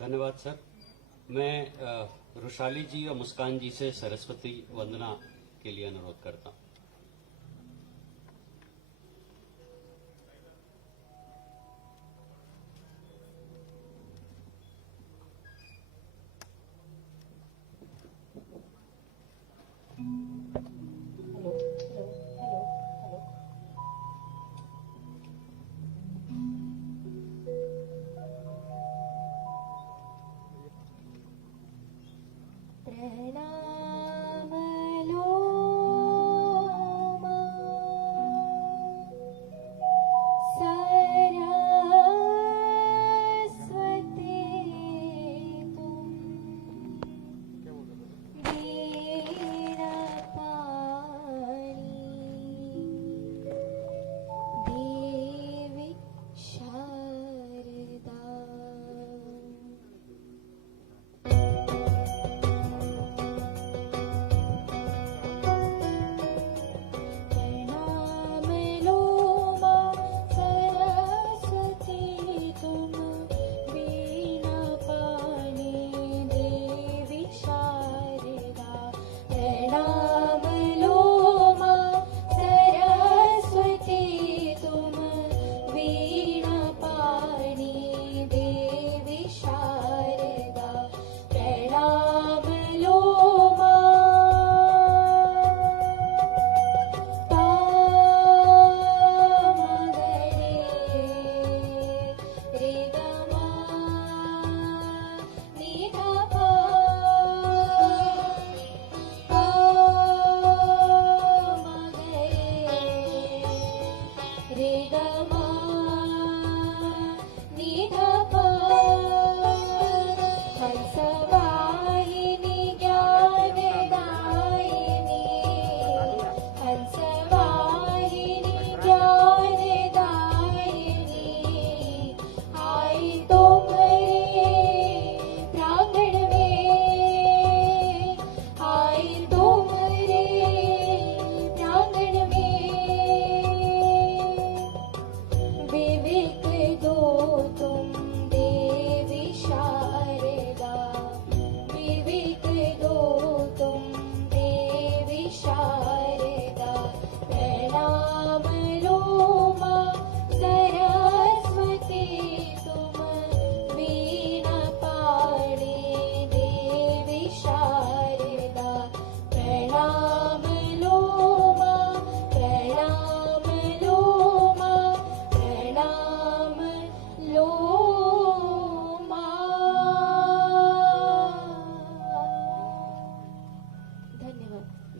धन्यवाद सर। मैं रुशाली जी और मुस्कान जी से सरस्वती वंदना के लिए अनुरोध करता हूं।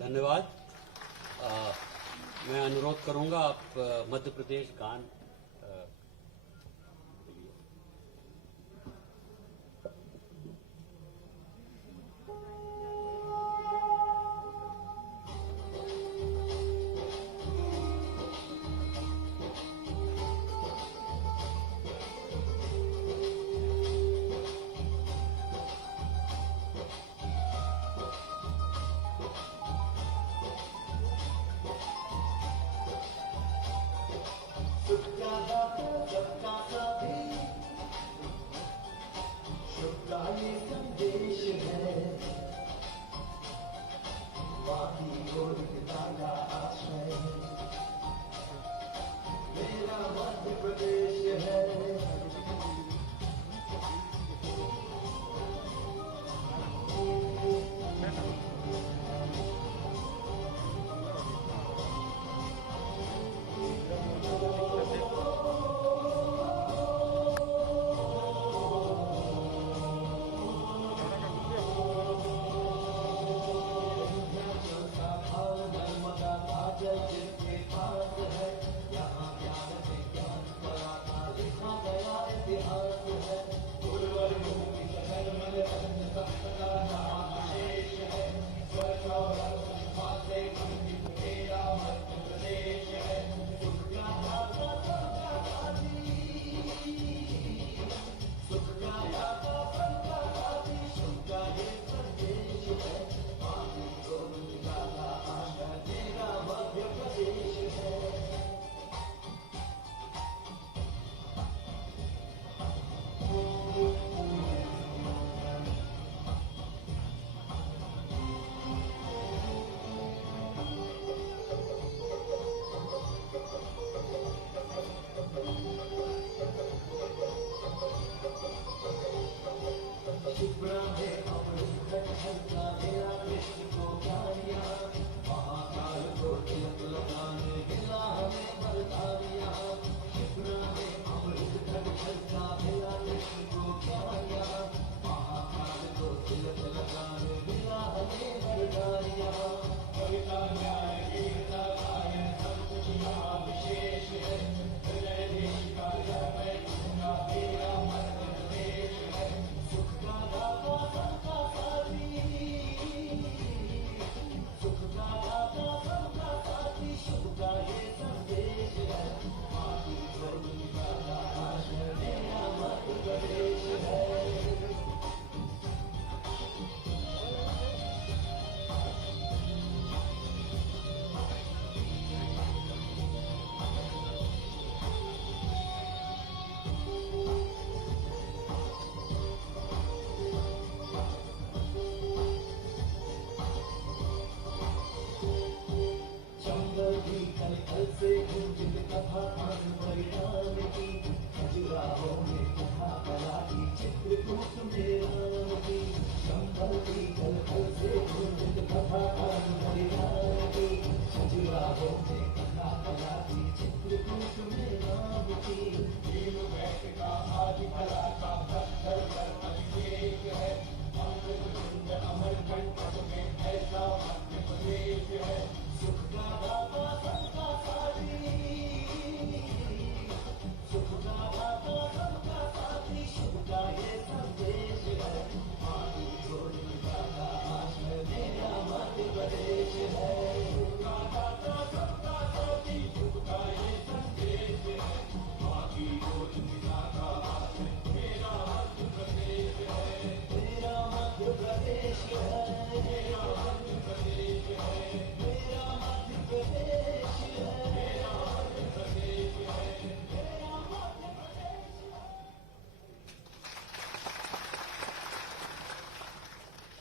धन्यवाद। मैं अनुरोध करूंगा आप मध्य प्रदेश गान Good.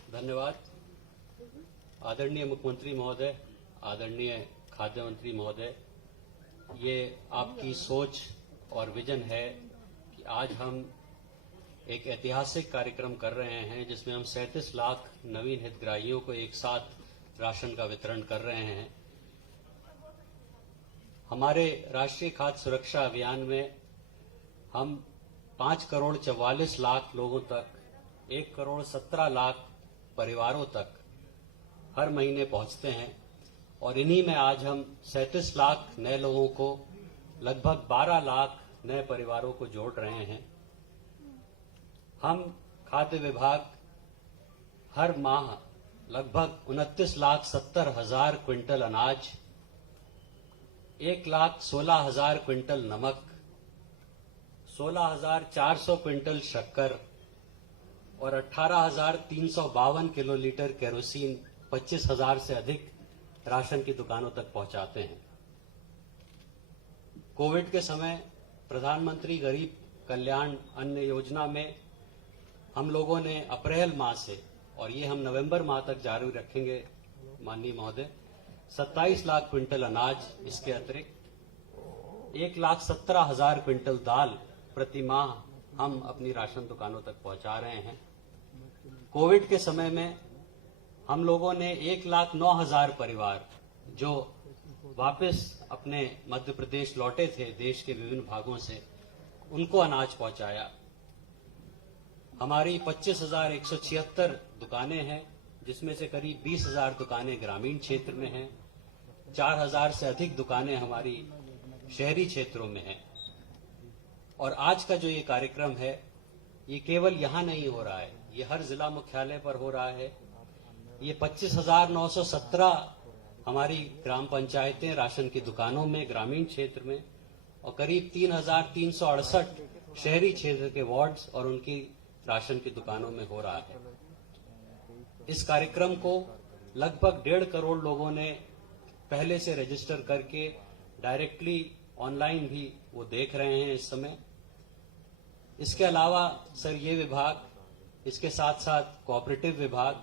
धन्यवाद। आदरणीय मुख्यमंत्री महोदय, आदरणीय खाद्य मंत्री महोदय, ये आपकी सोच और विजन है कि आज हम एक ऐतिहासिक कार्यक्रम कर रहे हैं जिसमें हम 37 लाख नवीन हितग्राहियों को एक साथ राशन का वितरण कर रहे हैं। हमारे राष्ट्रीय खाद्य सुरक्षा अभियान में हम 5 करोड़ 44 लाख लोगों तक, 1 करोड़ 17 लाख परिवारों तक हर महीने पहुंचते हैं और इन्हीं में आज हम 37 लाख नए लोगों को, लगभग 12 लाख नए परिवारों को जोड़ रहे हैं। हम खाद्य विभाग हर माह लगभग 29,70,000 क्विंटल अनाज, 1,16,000 क्विंटल नमक, 16,400 क्विंटल शक्कर और 18,352 किलोलीटर केरोसिन 25,000 से अधिक राशन की दुकानों तक पहुंचाते हैं। कोविड के समय प्रधानमंत्री गरीब कल्याण अन्न योजना में हम लोगों ने अप्रैल माह से, और ये हम नवंबर माह तक जारी रखेंगे माननीय महोदय, 27 लाख क्विंटल अनाज, इसके अतिरिक्त 1,17,000 क्विंटल दाल प्रति माह हम अपनी राशन दुकानों तक पहुंचा रहे हैं। कोविड के समय में हम लोगों ने 1,09,000 परिवार जो वापस अपने मध्य प्रदेश लौटे थे देश के विभिन्न भागों से, उनको अनाज पहुंचाया। हमारी 25,176 दुकानें हैं, जिसमें से करीब 20,000 दुकानें ग्रामीण क्षेत्र में हैं, 4,000 से अधिक दुकानें हमारी शहरी क्षेत्रों में हैं। और आज का जो ये कार्यक्रम है, ये केवल यहां नहीं हो रहा है, ये हर जिला मुख्यालय पर हो रहा है। ये 25,917 हमारी ग्राम पंचायतें राशन की दुकानों में ग्रामीण क्षेत्र में, और करीब 3,368 शहरी क्षेत्र के वार्ड्स और उनकी राशन की दुकानों में हो रहा है। इस कार्यक्रम को लगभग 1.5 करोड़ लोगों ने पहले से रजिस्टर करके डायरेक्टली ऑनलाइन भी वो देख रहे हैं इस समय। इसके अलावा सर, ये विभाग, इसके साथ साथ कोऑपरेटिव विभाग,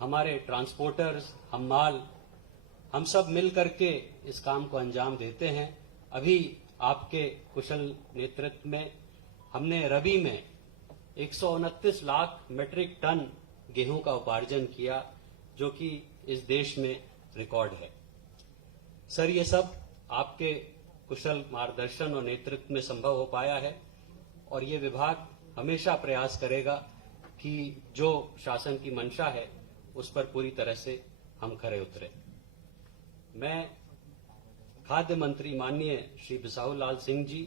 हमारे ट्रांसपोर्टर्स, हमाल, हम सब मिल करके इस काम को अंजाम देते हैं। अभी आपके कुशल नेतृत्व में हमने रबी में 129 लाख मीट्रिक टन गेहूं का उपार्जन किया, जो कि इस देश में रिकॉर्ड है। सर, ये सब आपके कुशल मार्गदर्शन और नेतृत्व में संभव हो पाया है, और ये विभाग हमेशा प्रयास करेगा कि जो शासन की मंशा है उस पर पूरी तरह से हम खरे उतरे। मैं खाद्य मंत्री माननीय श्री बिसाहू लाल सिंह जी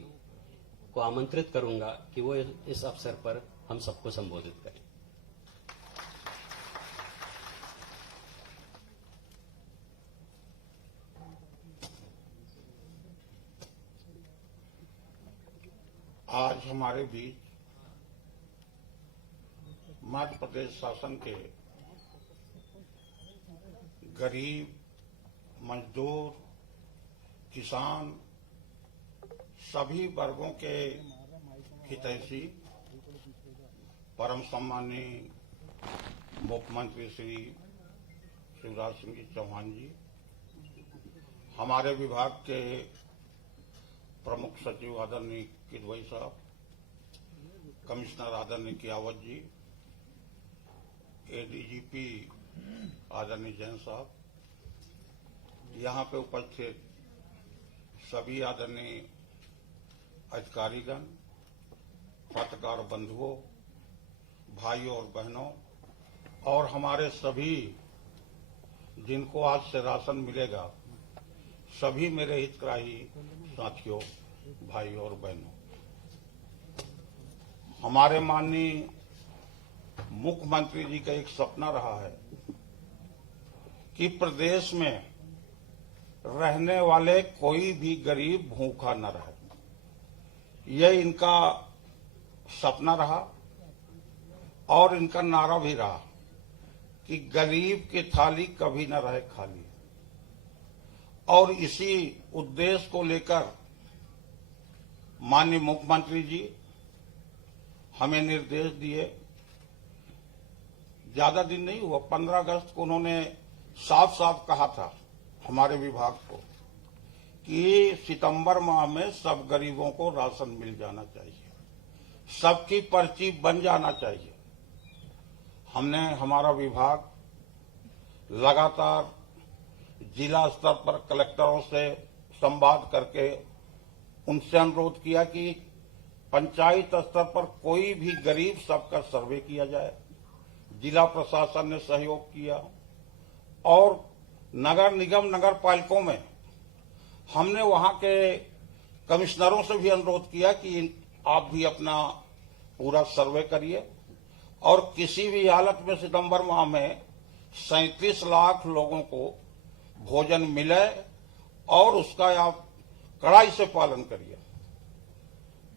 को आमंत्रित करूंगा कि वो इस अवसर पर हम सबको संबोधित करें। आज हमारे बीच मध्य प्रदेश शासन के गरीब, मजदूर, किसान, सभी वर्गों के हितैषी परम सम्माननीय मुख्यमंत्री श्री शिवराज सिंह चौहान जी, हमारे विभाग के प्रमुख सचिव आदरणीय किदवई साहब, कमिश्नर आदरणीय कियावत जी, एडीजीपी आदरणीय जैन साहब, यहाँ पे उपस्थित सभी आदरणीय अधिकारीगण, पत्रकार बंधुओं, भाइयों और बहनों, और हमारे सभी जिनको आज से राशन मिलेगा, सभी मेरे हितग्राही साथियों, भाइयों और बहनों, हमारे माननीय मुख्यमंत्री जी का एक सपना रहा है कि प्रदेश में रहने वाले कोई भी गरीब भूखा न रहे। यह इनका सपना रहा और इनका नारा भी रहा कि गरीब की थाली कभी न रहे खाली। और इसी उद्देश्य को लेकर माननीय मुख्यमंत्री जी हमें निर्देश दिए। ज्यादा दिन नहीं हुआ, 15 अगस्त को उन्होंने साफ साफ कहा था हमारे विभाग को कि सितंबर माह में सब गरीबों को राशन मिल जाना चाहिए, सबकी पर्ची बन जाना चाहिए। हमने हमारा विभाग लगातार जिला स्तर पर कलेक्टरों से संवाद करके उनसे अनुरोध किया कि पंचायत स्तर पर कोई भी गरीब सबका सर्वे किया जाए। जिला प्रशासन ने सहयोग किया और नगर निगम नगर पालिकाओं में हमने वहां के कमिश्नरों से भी अनुरोध किया कि आप भी अपना पूरा सर्वे करिए और किसी भी हालत में सितंबर माह में 37 लाख लोगों को भोजन मिले और उसका आप कड़ाई से पालन करिए।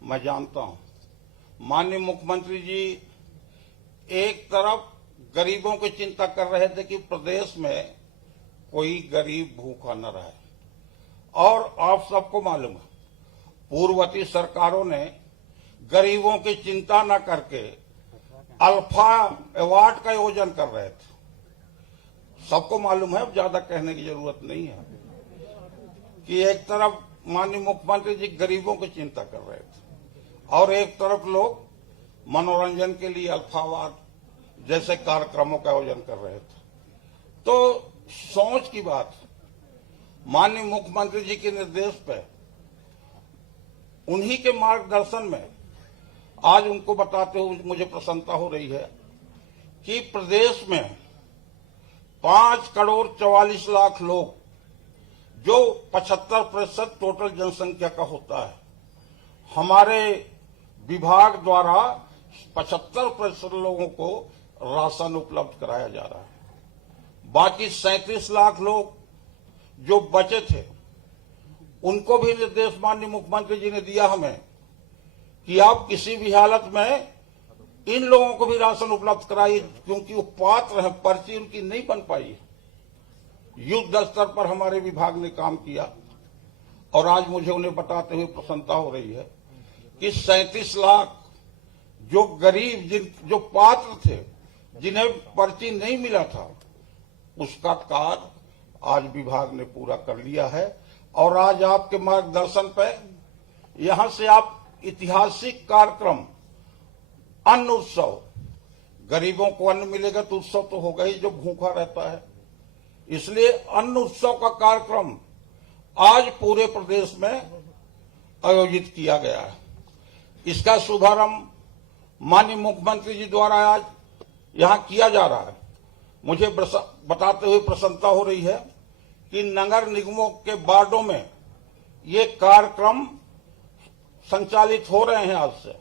मैं जानता हूं माननीय मुख्यमंत्री जी एक तरफ गरीबों की चिंता कर रहे थे कि प्रदेश में कोई गरीब भूखा न रहे, और आप सबको मालूम है पूर्ववर्ती सरकारों ने गरीबों की चिंता न करके अल्फा अवार्ड का आयोजन कर रहे थे। सबको मालूम है, अब ज्यादा कहने की जरूरत नहीं है कि एक तरफ माननीय मुख्यमंत्री जी गरीबों की चिंता कर रहे थे और एक तरफ लोग मनोरंजन के लिए अल्फा अवार्ड जैसे कार्यक्रमों का आयोजन कर रहे थे। तो सोच की बात, माननीय मुख्यमंत्री जी के निर्देश पे, उन्हीं के मार्गदर्शन में आज उनको बताते हुए मुझे प्रसन्नता हो रही है कि प्रदेश में 5 करोड़ 44 लाख लोग, जो 75% टोटल जनसंख्या का होता है, हमारे विभाग द्वारा 75% लोगों को राशन उपलब्ध कराया जा रहा है। बाकी 37 लाख लोग जो बचे थे, उनको भी निर्देश माननीय मुख्यमंत्री जी ने दिया हमें कि आप किसी भी हालत में इन लोगों को भी राशन उपलब्ध कराइए, क्योंकि वो पात्र हैं, पर्ची उनकी नहीं बन पाई। युद्ध स्तर पर हमारे विभाग ने काम किया और आज मुझे उन्हें बताते हुए प्रसन्नता हो रही है कि 37 लाख जो गरीब जो पात्र थे, जिन्हें पर्ची नहीं मिला था, उसका कार्य आज विभाग ने पूरा कर लिया है। और आज आपके मार्गदर्शन पर यहां से आप ऐतिहासिक कार्यक्रम अन्न उत्सव, गरीबों को अन्न मिलेगा तो उत्सव तो होगा ही जो भूखा रहता है, इसलिए अन्न उत्सव का कार्यक्रम आज पूरे प्रदेश में आयोजित किया गया है। इसका शुभारंभ माननीय मुख्यमंत्री जी द्वारा आज यहां किया जा रहा है। मुझे बताते हुए प्रसन्नता हो रही है कि नगर निगमों के वार्डों में ये कार्यक्रम संचालित हो रहे हैं। आज से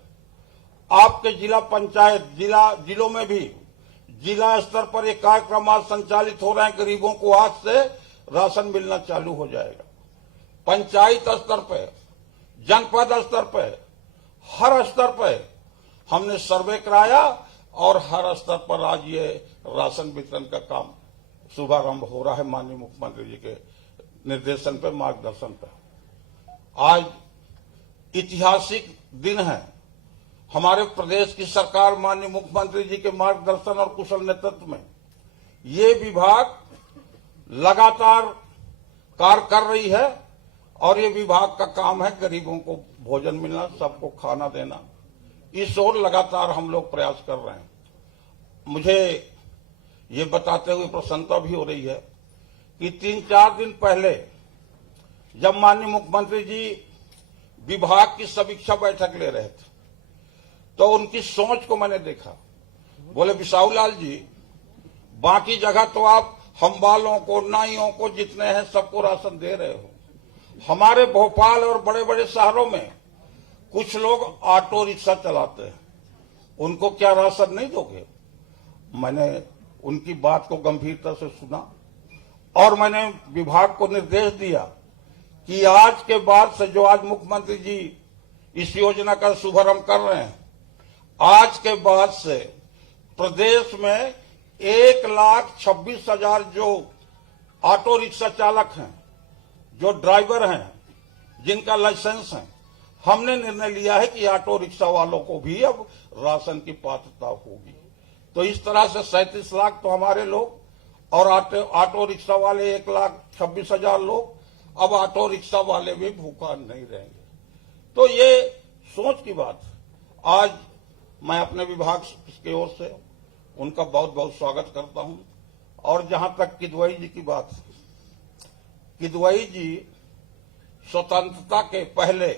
आपके जिला पंचायत जिलों में भी जिला स्तर पर एक कार्यक्रम आज संचालित हो रहे हैं। गरीबों को आज से राशन मिलना चालू हो जाएगा। पंचायत स्तर पर, जनपद स्तर पर, हर स्तर पर हमने सर्वे कराया और हर स्तर पर आज ये राशन वितरण का काम शुभारंभ हो रहा है माननीय मुख्यमंत्री जी के निर्देशन पर, मार्गदर्शन पर। आज ऐतिहासिक दिन है। हमारे प्रदेश की सरकार माननीय मुख्यमंत्री जी के मार्गदर्शन और कुशल नेतृत्व में ये विभाग लगातार कार्य कर रही है और ये विभाग का काम है गरीबों को भोजन मिलना, सबको खाना देना। इस ओर लगातार हम लोग प्रयास कर रहे हैं। मुझे ये बताते हुए प्रसन्नता भी हो रही है कि 3-4 दिन पहले जब माननीय मुख्यमंत्री जी विभाग की समीक्षा बैठक ले रहे थे तो उनकी सोच को मैंने देखा। बोले बिसाहू लाल जी, बाकी जगह तो आप हम वालों को, नाइयों को, जितने हैं सबको राशन दे रहे हो, हमारे भोपाल और बड़े बड़े शहरों में कुछ लोग ऑटो रिक्शा चलाते हैं, उनको क्या राशन नहीं दोगे? मैंने उनकी बात को गंभीरता से सुना और मैंने विभाग को निर्देश दिया कि आज के बाद से, जो आज मुख्यमंत्री जी इस योजना का शुभारंभ कर रहे हैं, आज के बाद से प्रदेश में 1,26,000 जो ऑटो रिक्शा चालक हैं, जो ड्राइवर हैं, जिनका लाइसेंस है, हमने निर्णय लिया है कि ऑटो रिक्शा वालों को भी अब राशन की पात्रता होगी। तो इस तरह से 37 लाख तो हमारे लोग और ऑटो रिक्शा वाले 1,26,000 लोग, अब ऑटो रिक्शा वाले भी भूखा नहीं रहेंगे। तो ये सोच की बात। आज मैं अपने विभाग की ओर से उनका बहुत बहुत स्वागत करता हूं। और जहां तक किदवई जी की बात, किदवई जी स्वतंत्रता के पहले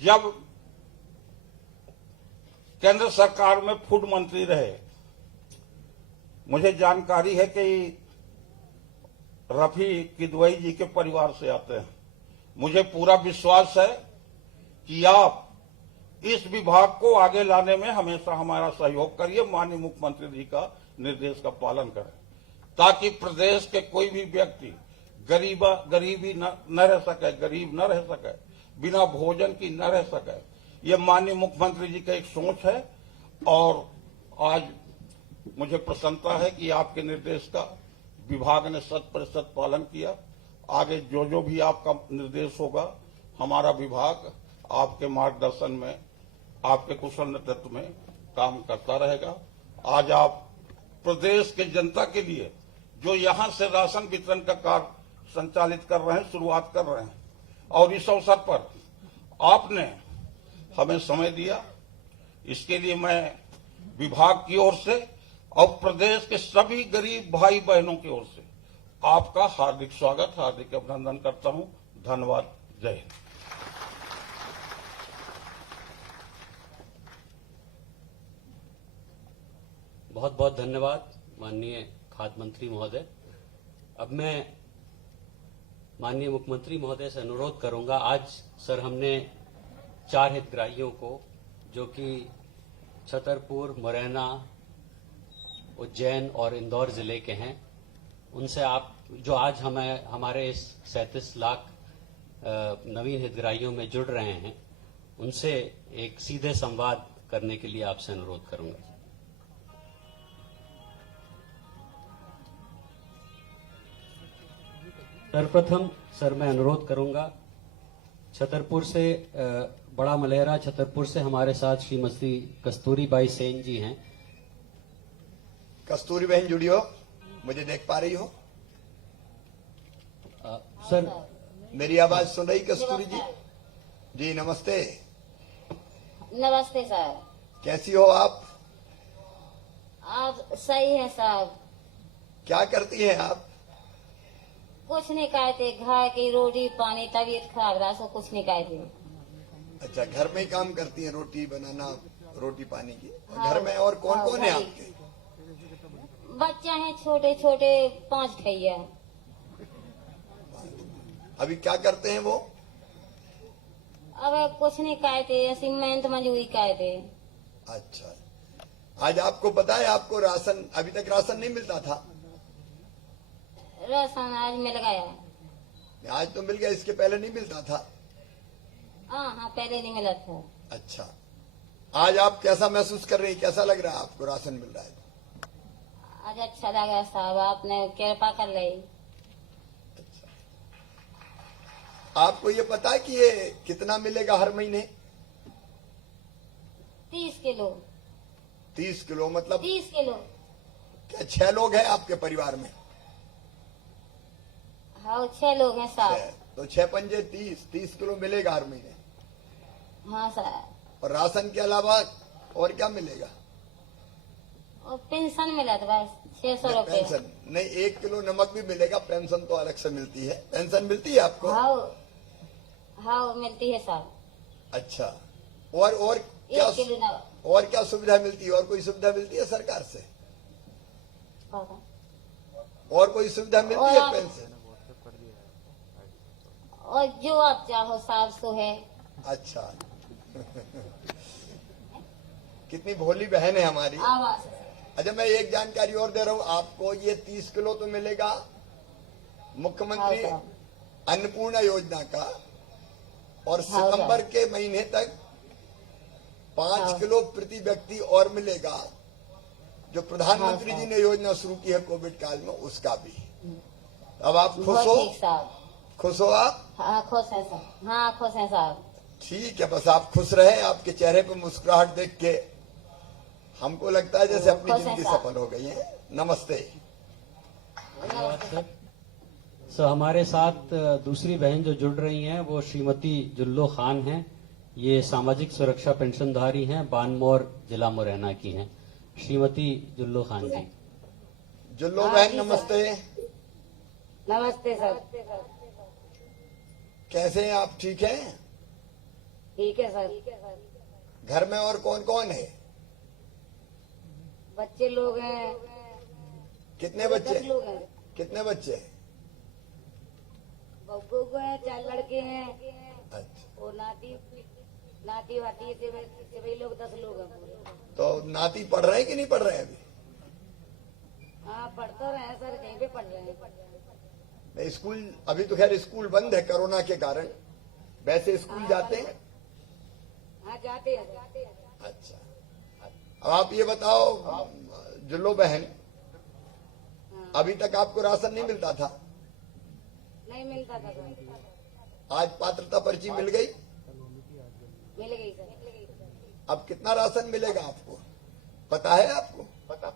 जब केंद्र सरकार में फूड मंत्री रहे, मुझे जानकारी है कि रफी किदवई जी के परिवार से आते हैं। मुझे पूरा विश्वास है कि आप इस विभाग को आगे लाने में हमेशा हमारा सहयोग करिए, माननीय मुख्यमंत्री जी का निर्देश का पालन करें, ताकि प्रदेश के कोई भी व्यक्ति गरीबी न रह सके, गरीब न रह सके, बिना भोजन की न रह सके। ये माननीय मुख्यमंत्री जी का एक सोच है और आज मुझे प्रसन्नता है कि आपके निर्देश का विभाग ने 100% पालन किया। आगे जो जो भी आपका निर्देश होगा, हमारा विभाग आपके मार्गदर्शन में, आपके कुशल नेतृत्व में काम करता रहेगा। आज आप प्रदेश के जनता के लिए जो यहां से राशन वितरण का कार्य संचालित कर रहे हैं, शुरुआत कर रहे हैं, और इस अवसर पर आपने हमें समय दिया, इसके लिए मैं विभाग की ओर से और प्रदेश के सभी गरीब भाई बहनों की ओर से आपका हार्दिक स्वागत, हार्दिक अभिनंदन करता हूं। धन्यवाद। जय हिंद। बहुत बहुत धन्यवाद माननीय खाद्य मंत्री महोदय। अब मैं माननीय मुख्यमंत्री महोदय से अनुरोध करूंगा, आज सर हमने 4 हितग्राहियों को, जो कि छतरपुर, मुरैना, उज्जैन और इंदौर जिले के हैं, उनसे आप जो आज हमारे इस 37 लाख नवीन हितग्राहियों में जुड़ रहे हैं, उनसे एक सीधे संवाद करने के लिए आपसे अनुरोध करूंगा। सर्वप्रथम सर मैं अनुरोध करूंगा, छतरपुर से बड़ा मलेहरा छतरपुर से हमारे साथ श्रीमती कस्तूरी बाई सेन जी हैं। कस्तूरी बहन जुड़ी हो, मुझे देख पा रही हो? सर मेरी आवाज सुन रही कस्तूरी जी? जी नमस्ते। नमस्ते सर। कैसी हो आप? आप सही है साहब। क्या करती हैं आप? कुछ नहीं कहते, घर की रोटी पानी, तबीयत खराब रहा सो कुछ नहीं कहते। अच्छा, घर में ही काम करती हैं, रोटी बनाना, रोटी पानी की। हाँ, घर में और कौन हाँ, कौन है वही। आपके? बच्चे हैं छोटे छोटे, 5 भैया। अभी क्या करते हैं वो? अब कुछ नहीं कहते, सीमेंट मजदूरी कहते। अच्छा, आज आपको पता है आपको राशन, अभी तक राशन नहीं मिलता था? राशन आज मिल गया। आज तो मिल गया, इसके पहले नहीं मिलता था? हाँ, पहले नहीं मिला था। अच्छा, आज आप कैसा महसूस कर रही हैं? कैसा लग रहा है आपको राशन मिल रहा है? आज अच्छा लगा साहब, आपने कृपा कर ली। आपको ये पता है कि ये कितना मिलेगा हर महीने? 30 किलो। 30 किलो मतलब 30 किलो। क्या 6 लोग हैं आपके परिवार में? हाँ, 6 लोग हैं साहब। तो 6 पंजे 30 किलो मिलेगा हर महीने। हाँ सर। और राशन के अलावा और क्या मिलेगा? और पेंशन मिला था बस 600 रुपये। पेंशन नहीं, 1 किलो नमक भी मिलेगा, पेंशन तो अलग से मिलती है। पेंशन मिलती है आपको? हाँ मिलती है सर। अच्छा, और क्या 1 किलो नमक। और क्या सुविधा मिलती है? और कोई सुविधा मिलती है सरकार से? और कोई सुविधा मिलती और है आप- पेंशन? और जो आप चाहो साफ सो है। अच्छा कितनी भोली बहन है हमारी। आवास अच्छा, मैं एक जानकारी और दे रहा हूँ आपको, ये 30 किलो तो मिलेगा मुख्यमंत्री हाँ, अन्नपूर्णा योजना का, और हाँ, सितंबर के महीने तक 5 हाँ। किलो प्रति व्यक्ति और मिलेगा, जो प्रधानमंत्री हाँ, जी ने योजना शुरू की है कोविड काल में, उसका भी। अब आप खुश बहुत हो? ठीक साहब। खुश हो आप? हाँ खुश है साहब। हाँ खुश है साहब। ठीक है, बस आप खुश रहे। आपके चेहरे पर मुस्कुराहट देख के हमको लगता है जैसे अपनी खुश हैं जिंदगी साहब। सफल हो गई है। नमस्ते। धन्यवाद सर। सर हमारे साथ दूसरी बहन जो जुड़ रही हैं वो श्रीमती जुल्लो खान हैं। ये सामाजिक सुरक्षा पेंशनधारी हैं, बानमोर जिला मुरैना की हैं। श्रीमती जुल्लो खान जी। जुल्लो हाँ, बहन जी, सर। नमस्ते। नमस्ते सर। कैसे हैं आप? ठीक हैं? ठीक है सर। घर में और कौन कौन है? बच्चे लोग हैं। कितने बच्चे? 10 लोग हैं। कितने बच्चे? बब्बू को है, 4 लड़के हैं। अच्छा, और नाती वाती से वही लोग 10 लोग हैं पूरे। तो नाती पढ़ रहे हैं कि नहीं पढ़ रहे हैं अभी? हाँ पढ़ तो रहे हैं सर, कहीं पे पढ़ रहे हैं। नहीं, स्कूल अभी तो खैर स्कूल बंद है कोरोना के कारण। वैसे स्कूल जाते हैं? हाँ जाते हैं। अच्छा, अब आप ये बताओ जुल्लो बहन, अभी तक आपको राशन नहीं मिलता था? नहीं मिलता था सर। आज पात्रता पर्ची मिल गई? मिल गई सर। अब कितना राशन मिलेगा आपको पता है? आपको पता?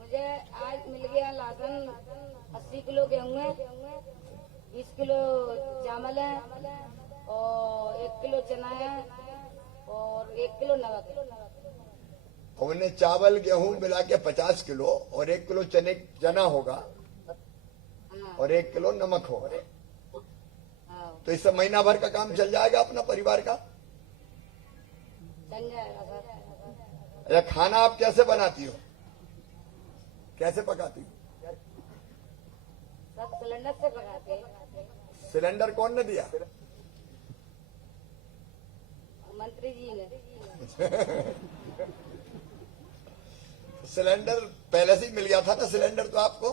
मुझे आज मिल गया राशन। 80 किलो गेहूँ है, 20 किलो चावल है, और 1 किलो चना है, और 1 किलो नमक है। उन्हें चावल गेहूं मिला के 50 किलो और 1 किलो चना होगा, हाँ, और 1 किलो नमक होगा। हाँ, तो इससे महीना भर का काम चल जाएगा अपना परिवार का। चल जाएगा सर। अच्छा, खाना आप कैसे बनाती हो? कैसे पकाती हो? सब सिलेंडर से पकाते हैं। सिलेंडर कौन ने दिया? मंत्री जी ने। सिलेंडर पहले से ही मिल गया था ना सिलेंडर तो आपको?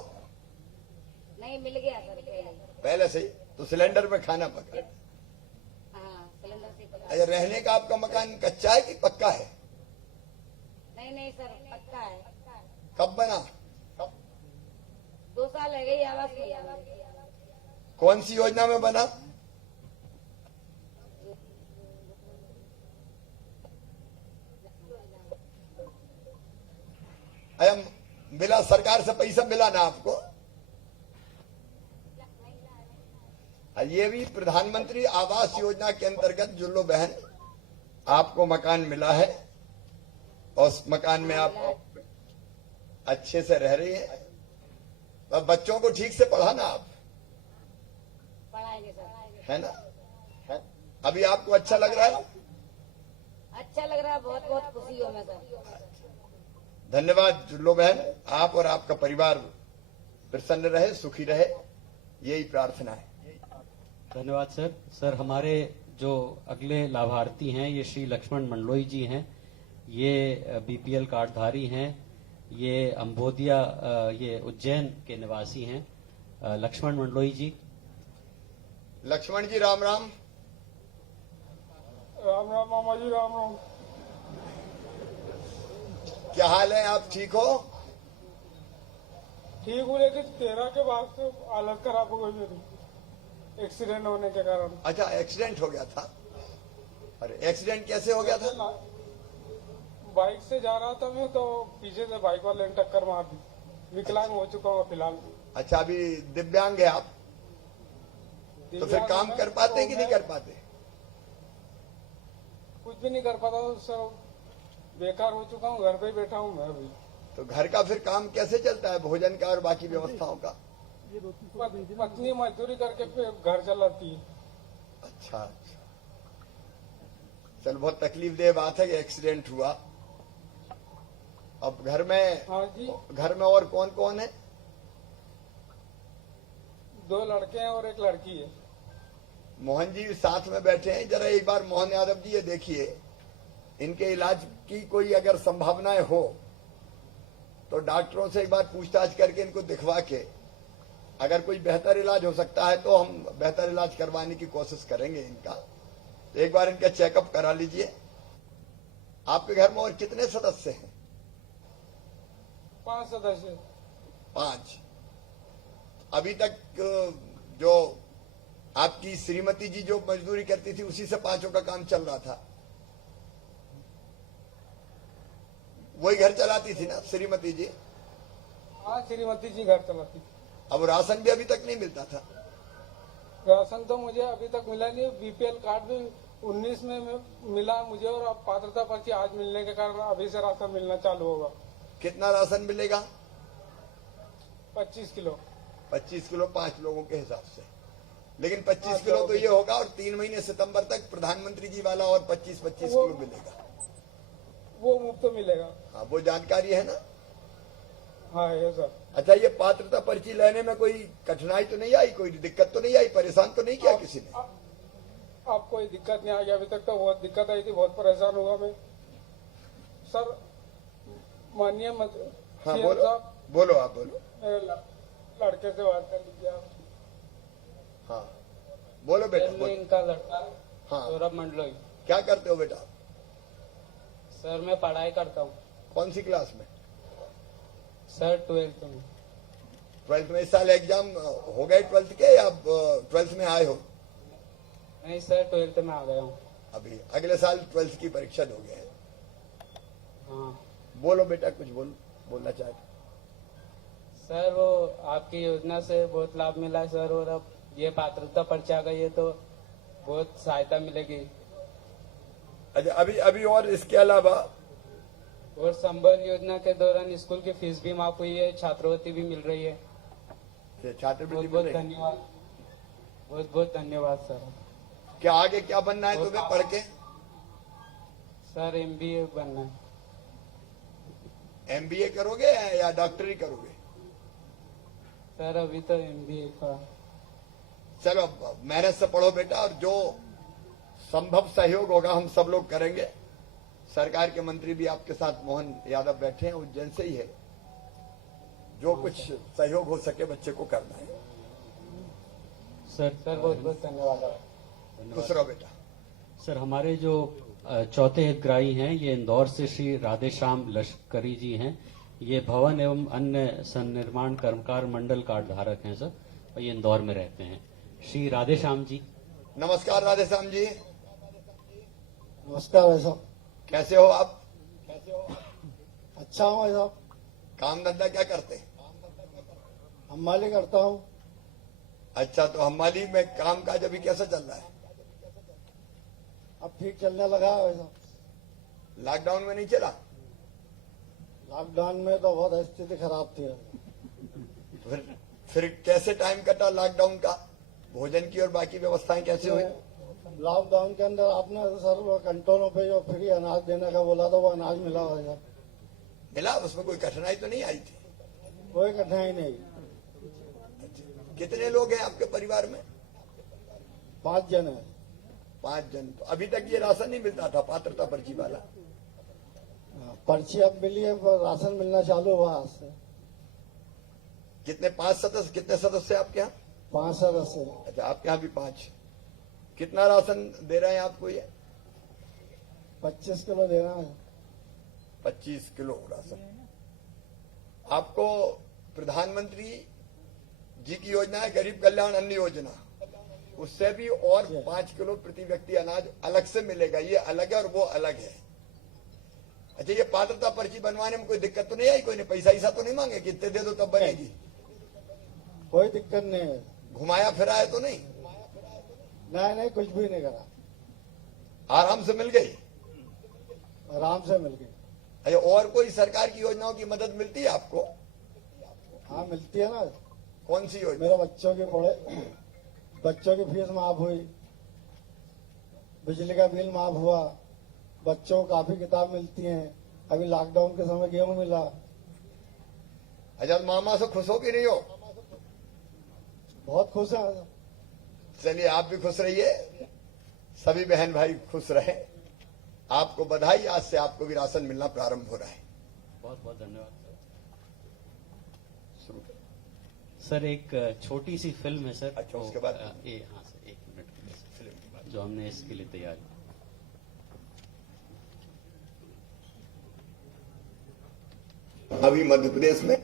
नहीं मिल गया सर पहले। पहले से ही तो सिलेंडर में खाना पका। हाँ सिलेंडर से पका। अच्छा, रहने का आपका मकान कच्चा है कि पक्का है? नहीं सर पक्का है। कब बना? 2 साल है गई आवास मिला। कौन सी योजना में बना? अरे मिला, सरकार से पैसा मिला ना आपको? ये भी प्रधानमंत्री आवास योजना के अंतर्गत जुल्लो बहन आपको मकान मिला है, और उस मकान में आप अच्छे से रह रही हैं। अब बच्चों को ठीक से पढ़ाना आप, पढ़ाएंगे सर। है ना? है? अभी आपको अच्छा लग रहा है? अच्छा लग रहा है, बहुत बहुत खुशी हो मैं सर। धन्यवाद जुल्लो बहन, आप और आपका परिवार प्रसन्न रहे, सुखी रहे, यही प्रार्थना है। धन्यवाद सर। सर हमारे जो अगले लाभार्थी हैं ये श्री लक्ष्मण मंडलोई जी हैं। ये बीपीएल कार्डधारी हैं। ये अम्बोदिया ये उज्जैन के निवासी हैं। लक्ष्मण मंडलोई जी। लक्ष्मण जी राम राम। राम राम मामा जी, राम राम। क्या हाल है? आप ठीक हो? ठीक हूँ, लेकिन 13 के बाद से हालत खराब हो गई मेरी, एक्सीडेंट होने के कारण। अच्छा, एक्सीडेंट हो गया था? अरे एक्सीडेंट कैसे हो गया था? बाइक से जा रहा था मैं, तो पीछे से बाइक वाले ने टक्कर मार दी। विकलांग हो चुका हूँ फिलहाल। अच्छा, अभी दिव्यांग है आप, तो फिर काम कर पाते हैं कि नहीं कर पाते? कुछ भी नहीं कर पाता, तो सब बेकार हो चुका हूँ, घर पे ही बैठा हूँ मैं अभी। तो घर का फिर काम कैसे चलता है, भोजन का और बाकी व्यवस्थाओं का? पत्नी मजदूरी करके फिर घर चलाती है। अच्छा अच्छा, चल बहुत तकलीफदेह बात है कि एक्सीडेंट हुआ। अब घर में हाँ जी, और कौन कौन है? 2 लड़के हैं और 1 लड़की है। मोहन जी साथ में बैठे हैं, जरा एक बार मोहन यादव जी ये देखिए, इनके इलाज की कोई अगर संभावनाएं हो तो डॉक्टरों से एक बार पूछताछ करके इनको दिखवा के अगर कोई बेहतर इलाज हो सकता है तो हम बेहतर इलाज करवाने की कोशिश करेंगे इनका। तो एक बार इनका चेकअप करा लीजिए। आपके घर में और कितने सदस्य हैं? 5 सदस्य। 5। अभी तक जो आपकी श्रीमती जी जो मजदूरी करती थी उसी से 5 का काम चल रहा था, वही घर चलाती थी ना श्रीमती जी? हाँ, श्रीमती जी घर चलाती। अब राशन भी अभी तक नहीं मिलता था? राशन तो मुझे अभी तक मिला नहीं। बीपीएल कार्ड भी 19 में मिला मुझे, और अब पात्रता पर्ची आज मिलने के कारण अभी से राशन मिलना चालू होगा। कितना राशन मिलेगा? 25 किलो। 25 किलो 5 लोगों के हिसाब से। लेकिन 25 किलो तो ये होगा, और 3 महीने सितंबर तक प्रधानमंत्री जी वाला और 25-25 किलो मिलेगा। वो मुफ्त मिलेगा। हाँ, वो जानकारी है ना? हाँ है सर। अच्छा, ये पात्रता पर्ची लेने में कोई कठिनाई तो नहीं आई, कोई दिक्कत तो नहीं आई, परेशान तो नहीं किया किसी ने? अब कोई दिक्कत नहीं आई। अभी तक तो बहुत दिक्कत आई थी, बहुत परेशान हुआ मैं सर। माननीय हाँ सीएम बोलो, साहब, बोलो आप बोलो। मेरे लड़के से बात कर लीजिए आप। हाँ बोलो बेटा बोलो। इनका लड़का हाँ, सौरभ मंडलोई। क्या करते हो बेटा? सर मैं पढ़ाई करता हूँ कौन सी क्लास में? सर 12th में। 12th में? इस साल एग्जाम हो गए 12th के, या 12th में आए हो? नहीं सर, 12th में आ गया हूँ। अभी अगले साल 12th की परीक्षा दोगे? हाँ बोलो बेटा, कुछ बोलना चाहते? सर, वो आपकी योजना से बहुत लाभ मिला है सर, और अब ये पात्रता पर्ची आ गई है तो बहुत सहायता मिलेगी। अच्छा, अभी और इसके अलावा? और संबल योजना के दौरान स्कूल की फीस भी माफ हुई है, छात्रवृत्ति भी मिल रही है। ये छात्रवृत्ति बहुत बहुत मिलेगी? धन्यवाद, बहुत बहुत धन्यवाद सर। क्या आगे क्या बनना है तुम्हें पढ़ के? सर MBA बनना है। MBA करोगे या डॉक्टरी करोगे? सर अभी तो MBA का। चलो मेहनत से पढ़ो बेटा, और जो संभव सहयोग होगा हम सब लोग करेंगे। सरकार के मंत्री भी आपके साथ मोहन यादव बैठे हैं, उज्जैन से ही है। जो कुछ सहयोग हो सके बच्चे को करना है। सर बहुत बहुत धन्यवाद। खुश रहो बेटा। सर, हमारे जो चौथे हितग्राही हैं, ये इंदौर से श्री राधेश्याम लश्करी जी हैं। ये भवन एवं अन्य सन्निर्माण कर्मकार मंडल कार्ड धारक हैं सर, और ये इंदौर में रहते हैं। श्री राधेश्याम जी। नमस्कार राधेश्याम जी। नमस्कार भाई साहब। कैसे हो आप? अच्छा हूँ भाई साहब। काम धंधा क्या करते हैं? हमाली करता हूँ। अच्छा, तो हमाली में काम काज अभी कैसा चल रहा है? अब ठीक चलने लगा है भाई साहब। लॉकडाउन में नहीं चला? लॉकडाउन में तो बहुत स्थिति खराब थी। फिर कैसे टाइम कटा लॉकडाउन का? भोजन की और बाकी व्यवस्थाएं कैसे हुई? लॉकडाउन के अंदर आपने सर वो कंट्रोलों पे जो फ्री अनाज देने का बोला था, वो अनाज मिला भाई साहब। मिला? उसमें कोई कठिनाई तो नहीं आई थी? कोई कठिनाई नहीं। कितने लोग हैं आपके परिवार में? 5 जन है। 5 जन। तो अभी तक ये राशन नहीं मिलता था पात्रता पर्ची वाला? पर्ची अब मिली है, पर राशन मिलना चालू हुआ आज से। कितने? 5 सदस्य? कितने सदस्य आपके यहाँ? 5 सदस्य। अच्छा, आपके यहाँ भी 5। कितना राशन दे रहे हैं आपको ये? 25 किलो देना है। 25 किलो राशन। आपको प्रधानमंत्री जी की योजना है गरीब कल्याण अन्न योजना, उससे भी और 5 किलो प्रति व्यक्ति अनाज अलग से मिलेगा। ये अलग है और वो अलग है। अच्छा, ये पात्रता पर्ची बनवाने में कोई दिक्कत तो नहीं आई? कोई ने पैसा ईसा तो नहीं मांगे कि इतने दे दो तब बनेगी? कोई दिक्कत नहीं है। घुमाया फिराया तो नहीं? नहीं कुछ भी नहीं करा। आराम से मिल गई? आराम से मिल गई। अरे और कोई सरकार की योजनाओं की मदद मिलती है आपको? हाँ मिलती है ना। कौन सी योजना? मेरे बच्चों की फीस माफ हुई, बिजली का बिल माफ हुआ, बच्चों को काफी किताब मिलती हैं, अभी लॉकडाउन के समय गेहूं मिला। आजाद मामा से खुश हो कि नहीं हो? बहुत खुश है। चलिए आप भी खुश रहिए, सभी बहन भाई खुश रहे। आपको बधाई, आज से आपको भी राशन मिलना प्रारंभ हो रहा है। बहुत बहुत धन्यवाद सर। एक छोटी सी फिल्म है सर। अच्छा, उसके बाद? हाँ सर, 1 मिनट की जो हमने इसके लिए तैयार की। अभी मध्य प्रदेश में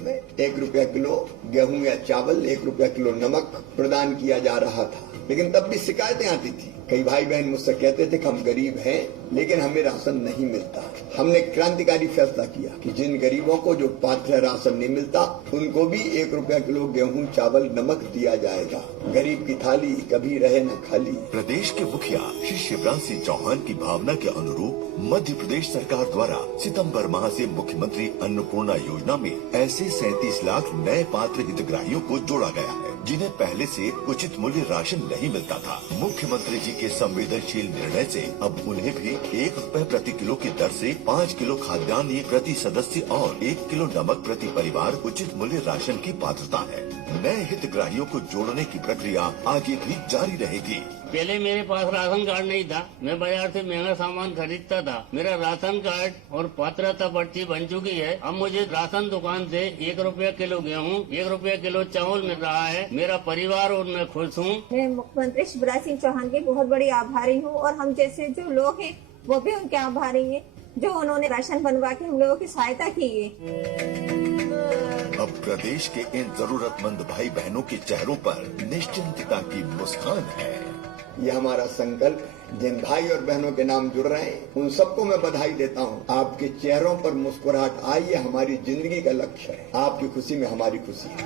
में 1 रुपया किलो गेहूं या चावल, 1 रुपया किलो नमक प्रदान किया जा रहा था, लेकिन तब भी शिकायतें आती थी। कई भाई बहन मुझसे कहते थे कि हम गरीब हैं लेकिन हमें राशन नहीं मिलता। हमने क्रांतिकारी फैसला किया कि जिन गरीबों को जो पात्र राशन नहीं मिलता उनको भी 1 रुपया किलो गेहूं चावल नमक दिया जाएगा। गरीब की थाली कभी रहे न खाली। प्रदेश के मुखिया श्री शिवराज सिंह चौहान की भावना के अनुरूप मध्य प्रदेश सरकार द्वारा सितंबर माह से मुख्यमंत्री अन्नपूर्णा योजना में ऐसे 37 लाख नए पात्र हितग्राहियों को जोड़ा गया है जिन्हें पहले से उचित मूल्य राशन नहीं मिलता था। मुख्यमंत्री जी के संवेदनशील निर्णय से अब उन्हें भी 1 रुपए प्रति किलो की दर से 5 किलो खाद्यान्न प्रति सदस्य और 1 किलो नमक प्रति परिवार उचित मूल्य राशन की पात्रता है। नए हितग्राहियों को जोड़ने की प्रक्रिया आगे भी जारी रहेगी। पहले मेरे पास राशन कार्ड नहीं था, मैं बाजार से महंगा सामान खरीदता था। मेरा राशन कार्ड और पात्रता पर्ची बन चुकी है। अब मुझे राशन दुकान से 1 रुपया किलो गेहूं, 1 रुपया किलो चावल मिल रहा है। मेरा परिवार और मैं खुश हूँ। मैं मुख्यमंत्री शिवराज सिंह चौहान की बहुत बड़ी आभारी हूँ और हम जैसे जो लोग हैं वो भी उनके आभारी हैं जो उन्होंने राशन बनवा के हम लोगों की सहायता की है। अब प्रदेश के इन जरूरतमंद भाई बहनों के चेहरों पर निश्चिंतता की मुस्कान है। ये हमारा संकल्प है। जिन भाई और बहनों के नाम जुड़ रहे हैं उन सबको मैं बधाई देता हूँ। आपके चेहरों पर मुस्कुराहट आई, ये हमारी जिंदगी का लक्ष्य है। आपकी खुशी में हमारी खुशी है।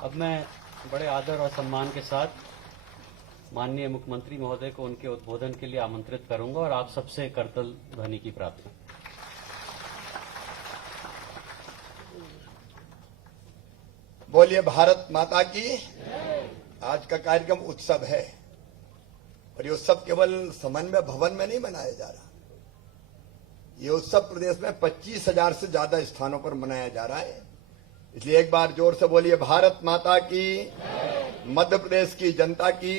अब मैं बड़े आदर और सम्मान के साथ माननीय मुख्यमंत्री महोदय को उनके उद्बोधन के लिए आमंत्रित करूंगा और आप सबसे करतल ध्वनि की प्रार्थना। बोलिए भारत माता की। आज का कार्यक्रम उत्सव है और ये उत्सव केवल समन्वय भवन में नहीं मनाया जा रहा। ये उत्सव प्रदेश में 25,000 से ज्यादा स्थानों पर मनाया जा रहा है। इसलिए एक बार जोर से बोलिए भारत माता की, मध्य प्रदेश की जनता की।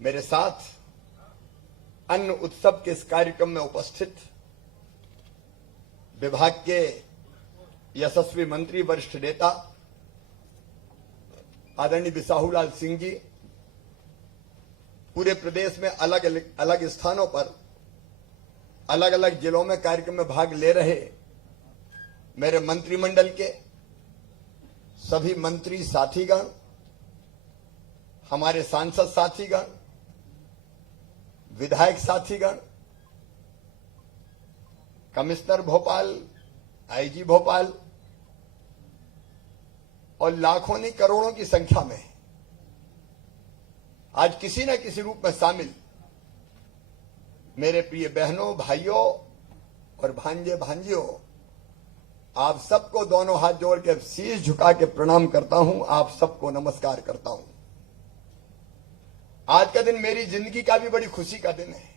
मेरे साथ अन्न उत्सव के इस कार्यक्रम में उपस्थित विभाग के यशस्वी मंत्री, वरिष्ठ नेता आदरणीय बिसाहूलाल सिंह जी, पूरे प्रदेश में अलग अलग स्थानों पर अलग अलग जिलों में कार्यक्रम में भाग ले रहे मेरे मंत्रिमंडल के सभी मंत्री साथीगण, हमारे सांसद साथीगण, विधायक साथीगण, कमिश्नर भोपाल, आईजी भोपाल और लाखों नहीं करोड़ों की संख्या में आज किसी न किसी रूप में शामिल मेरे प्रिय बहनों, भाइयों और भांजे भांजियों, आप सबको दोनों हाथ जोड़ के शीश झुका के प्रणाम करता हूं। आप सबको नमस्कार करता हूं। आज का दिन मेरी जिंदगी का भी बड़ी खुशी का दिन है।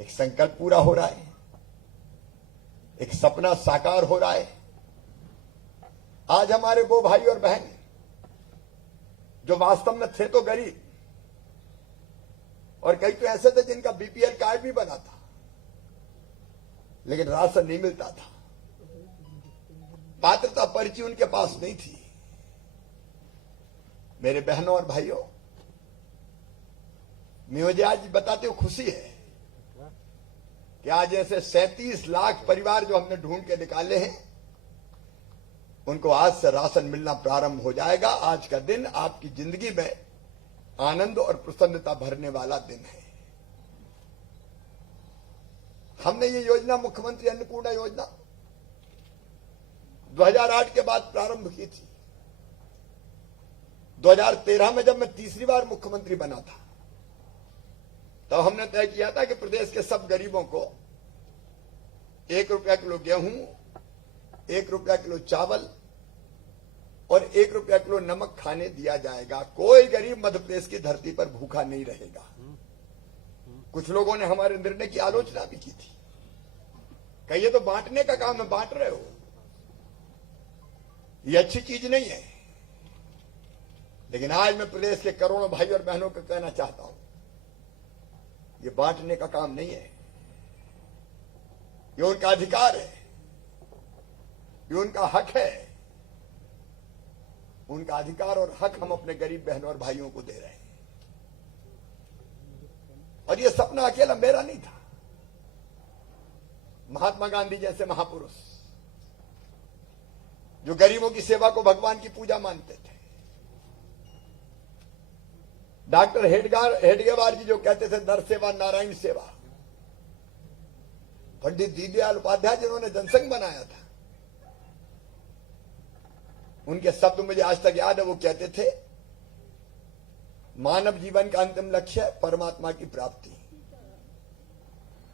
एक संकल्प पूरा हो रहा है, एक सपना साकार हो रहा है। आज हमारे वो भाई और बहन जो वास्तव में थे तो गरीब और कई तो ऐसे थे जिनका बीपीएल कार्ड भी बना था लेकिन राशन नहीं मिलता था, पात्रता पर्ची उनके पास नहीं थी। मेरे बहनों और भाइयों, मुझे आज बताते हुए खुशी है कि आज ऐसे 37 लाख परिवार जो हमने ढूंढ के निकाले हैं उनको आज से राशन मिलना प्रारंभ हो जाएगा। आज का दिन आपकी जिंदगी में आनंद और प्रसन्नता भरने वाला दिन है। हमने ये योजना मुख्यमंत्री अन्नपूर्णा योजना 2008 के बाद प्रारंभ की थी। 2013 में जब मैं तीसरी बार मुख्यमंत्री बना था, तब हमने तय किया था कि प्रदेश के सब गरीबों को 1 रुपया किलो गेहूं, 1 रुपया किलो चावल और 1 रुपया किलो नमक खाने दिया जाएगा। कोई गरीब मध्य प्रदेश की धरती पर भूखा नहीं रहेगा। कुछ लोगों ने हमारे निर्णय की आलोचना भी की थी, कहिए तो बांटने का काम है, बांट रहे हो, ये अच्छी चीज नहीं है। लेकिन आज मैं प्रदेश के करोड़ों भाई और बहनों को कहना चाहता हूं, ये बांटने का काम नहीं है, ये उनका अधिकार है, ये उनका हक है। उनका अधिकार और हक हम अपने गरीब बहनों और भाइयों को दे रहे हैं। और ये सपना अकेला मेरा नहीं था। महात्मा गांधी जैसे महापुरुष जो गरीबों की सेवा को भगवान की पूजा मानते थे, डॉक्टर हेडगेवार जी जो कहते थे नर सेवा नारायण सेवा, पंडित दीनदयाल उपाध्याय जिन्होंने जनसंघ बनाया था, उनके शब्द मुझे आज तक याद है। वो कहते थे मानव जीवन का अंतिम लक्ष्य है परमात्मा की प्राप्ति,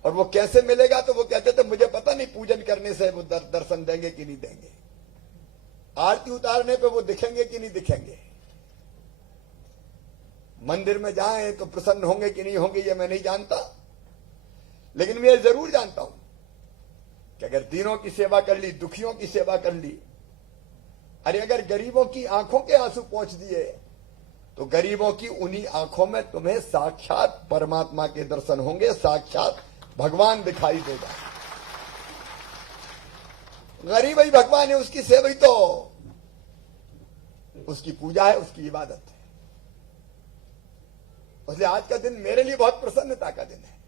और वो कैसे मिलेगा? तो वो कहते थे मुझे पता नहीं पूजन करने से वो दर्शन देंगे कि नहीं देंगे, आरती उतारने पे वो दिखेंगे कि नहीं दिखेंगे, मंदिर में जाएं तो प्रसन्न होंगे कि नहीं होंगे, ये मैं नहीं जानता। लेकिन मैं जरूर जानता हूं कि अगर दीनों की सेवा कर ली, दुखियों की सेवा कर ली, अरे अगर गरीबों की आंखों के आंसू पहुंच दिए, तो गरीबों की उन्हीं आंखों में तुम्हें साक्षात परमात्मा के दर्शन होंगे, साक्षात भगवान दिखाई देगा। गरीब ही भगवान है, उसकी सेवा ही तो उसकी पूजा है, उसकी इबादत है। इसलिए आज का दिन मेरे लिए बहुत प्रसन्नता का दिन है।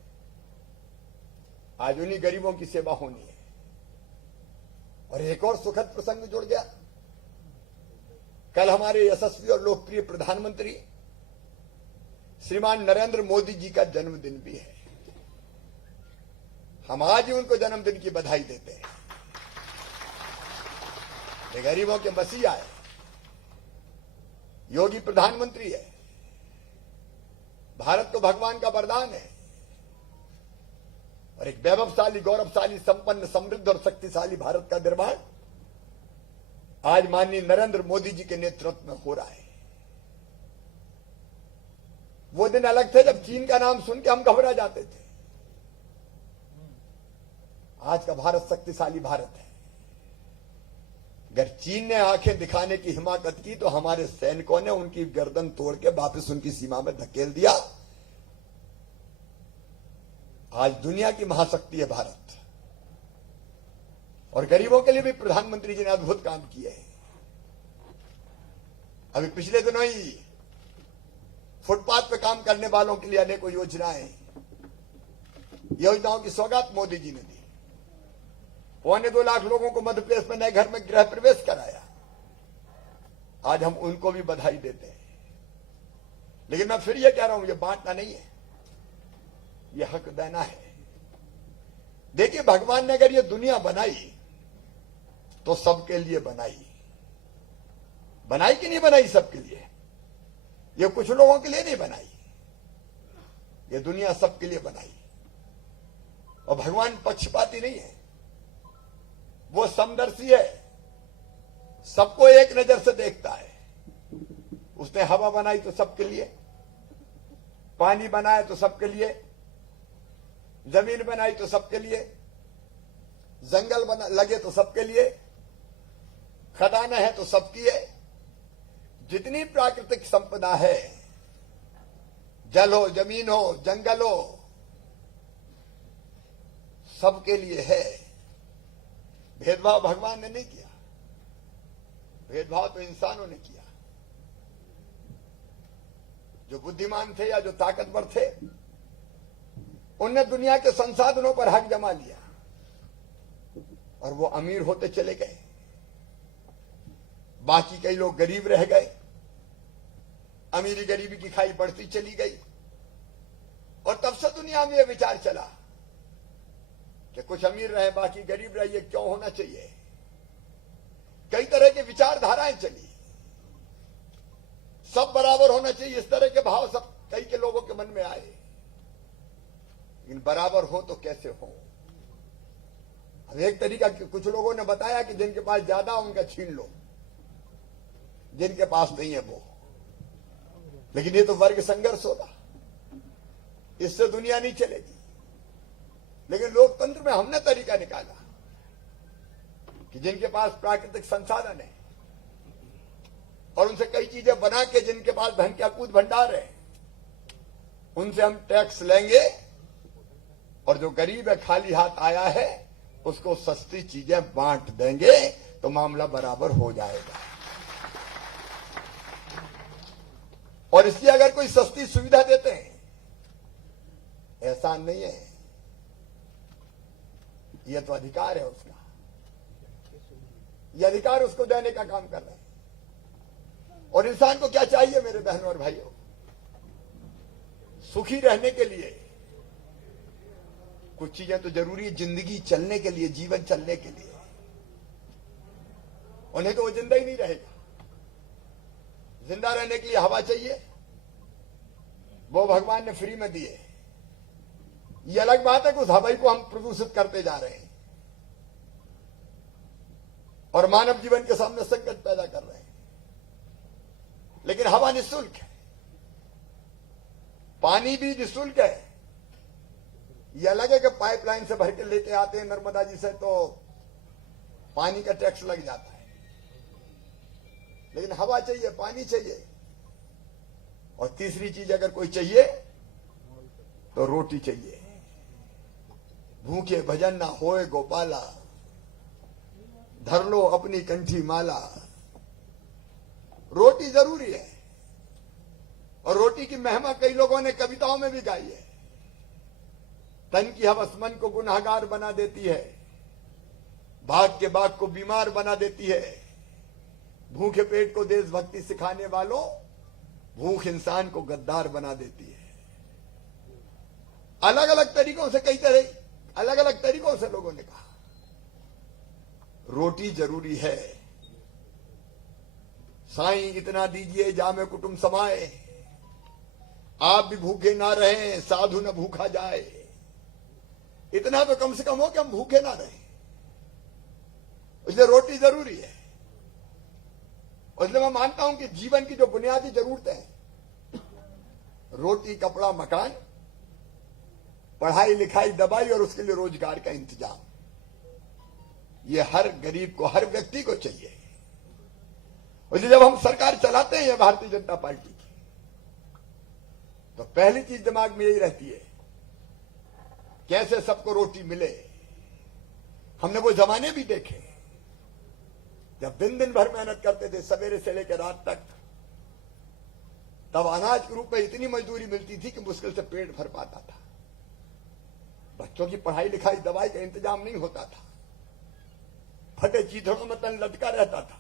आज उन्हीं गरीबों की सेवा होनी है। और एक और सुखद प्रसंग जुड़ गया। कल हमारे यशस्वी और लोकप्रिय प्रधानमंत्री श्रीमान नरेंद्र मोदी जी का जन्मदिन भी है। हम आज ही उनको जन्मदिन की बधाई देते हैं। ये गरीबों के मसीहा है, योगी प्रधानमंत्री है, भारत तो भगवान का वरदान है, और एक वैभवशाली, गौरवशाली, संपन्न, समृद्ध और शक्तिशाली भारत का निर्माण आज माननीय नरेंद्र मोदी जी के नेतृत्व में हो रहा है। वो दिन अलग थे जब चीन का नाम सुन के हम घबरा जाते थे। आज का भारत शक्तिशाली भारत है। अगर चीन ने आंखें दिखाने की हिम्मत की तो हमारे सैनिकों ने उनकी गर्दन तोड़ के वापस उनकी सीमा में धकेल दिया। आज दुनिया की महाशक्ति है भारत, और गरीबों के लिए भी प्रधानमंत्री जी ने अद्भुत काम किए हैं। अभी पिछले दिनों ही फुटपाथ पे काम करने वालों के लिए अनेकों योजनाओं की सौगात मोदी जी ने दी। 2.25 लाख लोगों को मध्य प्रदेश में नए घर में गृह प्रवेश कराया। आज हम उनको भी बधाई देते हैं। लेकिन मैं फिर ये कह रहा हूं, ये बांटना नहीं है, ये हक देना है। देखिए, भगवान ने अगर ये दुनिया बनाई तो सबके लिए बनाई कि नहीं बनाई? सबके लिए। ये कुछ लोगों के लिए नहीं बनाई, ये दुनिया सबके लिए बनाई। और भगवान पक्षपाती नहीं है, वो समदर्शी है, सबको एक नजर से देखता है। उसने हवा बनाई तो सबके लिए, पानी बनाया तो सबके लिए, जमीन बनाई तो सबके लिए, जंगल बना लगे तो सबके लिए, खदानें हैं तो सबकी है। जितनी प्राकृतिक संपदा है, जल हो, जमीन हो, जंगल हो, सबके लिए है। भेदभाव भगवान ने नहीं किया, भेदभाव तो इंसानों ने किया। जो बुद्धिमान थे या जो ताकतवर थे, उनने दुनिया के संसाधनों पर हक जमा लिया और वो अमीर होते चले गए। बाकी कई लोग गरीब रह गए। अमीरी गरीबी की खाई बढ़ती चली गई। और तब से दुनिया में यह विचार चला कि कुछ अमीर रहे, बाकी गरीब रहे, ये क्यों होना चाहिए? कई तरह की विचारधाराएं चली, सब बराबर होना चाहिए, इस तरह के भाव सब कई के लोगों के मन में आए। लेकिन बराबर हो तो कैसे हो? अब एक तरीका कुछ लोगों ने बताया कि जिनके पास ज्यादा उनका छीन लो, जिनके पास नहीं है वो। लेकिन ये तो वर्ग संघर्ष होगा, इससे दुनिया नहीं चलेगी। लेकिन लोकतंत्र में हमने तरीका निकाला कि जिनके पास प्राकृतिक संसाधन है और उनसे कई चीजें बना के जिनके पास धन के अकूत भंडार है, उनसे हम टैक्स लेंगे और जो गरीब है, खाली हाथ आया है, उसको सस्ती चीजें बांट देंगे तो मामला बराबर हो जाएगा। और इसलिए अगर कोई सस्ती सुविधा देते हैं, एहसान नहीं है, यह तो अधिकार है उसका, यह अधिकार उसको देने का काम कर रहे हैं। और इंसान को क्या चाहिए मेरे बहनों और भाइयों? सुखी रहने के लिए कुछ चीजें तो जरूरी है, जिंदगी चलने के लिए, जीवन चलने के लिए। उन्हें तो वो जिंदा ही नहीं रहेगा। जिंदा रहने के लिए हवा चाहिए, वो भगवान ने फ्री में दिए। ये अलग बात है कि उस हवाई को हम प्रदूषित करते जा रहे हैं और मानव जीवन के सामने संकट पैदा कर रहे हैं। लेकिन हवा निःशुल्क है, पानी भी निःशुल्क है। यह अलग है कि पाइपलाइन से भर के लेके आते हैं नर्मदा जी से, तो पानी का टैक्स लग जाता है। लेकिन हवा चाहिए, पानी चाहिए, और तीसरी चीज अगर कोई चाहिए तो रोटी चाहिए। भूखे भजन ना होए गोपाला, धर लो अपनी कंठी माला। रोटी जरूरी है, और रोटी की महिमा कई लोगों ने कविताओं में भी गाई है। तन की हवस मन को गुनहगार बना देती है, भाग के बाग को बीमार बना देती है। भूखे पेट को देशभक्ति सिखाने वालों, भूख इंसान को गद्दार बना देती है। अलग अलग तरीकों से, कई तरह अलग अलग तरीकों से लोगों ने कहा रोटी जरूरी है। साईं इतना दीजिए जामे कुटुंब समाए, आप भी भूखे ना रहें साधु न भूखा जाए। इतना तो कम से कम हो कि हम भूखे ना रहें, इसलिए रोटी जरूरी है। इसलिए मैं मानता हूं कि जीवन की जो बुनियादी जरूरतें हैं, रोटी कपड़ा मकान, पढ़ाई लिखाई दवाई और उसके लिए रोजगार का इंतजाम, ये हर गरीब को, हर व्यक्ति को चाहिए। इसलिए जब हम सरकार चलाते हैं भारतीय जनता पार्टी की, तो पहली चीज दिमाग में यही रहती है कैसे सबको रोटी मिले। हमने वो जमाने भी देखे जब दिन दिन भर मेहनत करते थे, सवेरे से लेकर रात तक, तब अनाज के रूप में इतनी मजदूरी मिलती थी कि मुश्किल से पेट भर पाता था। बच्चों की पढ़ाई लिखाई दवाई का इंतजाम नहीं होता था, फटे चीथड़ों में तन लटका रहता था।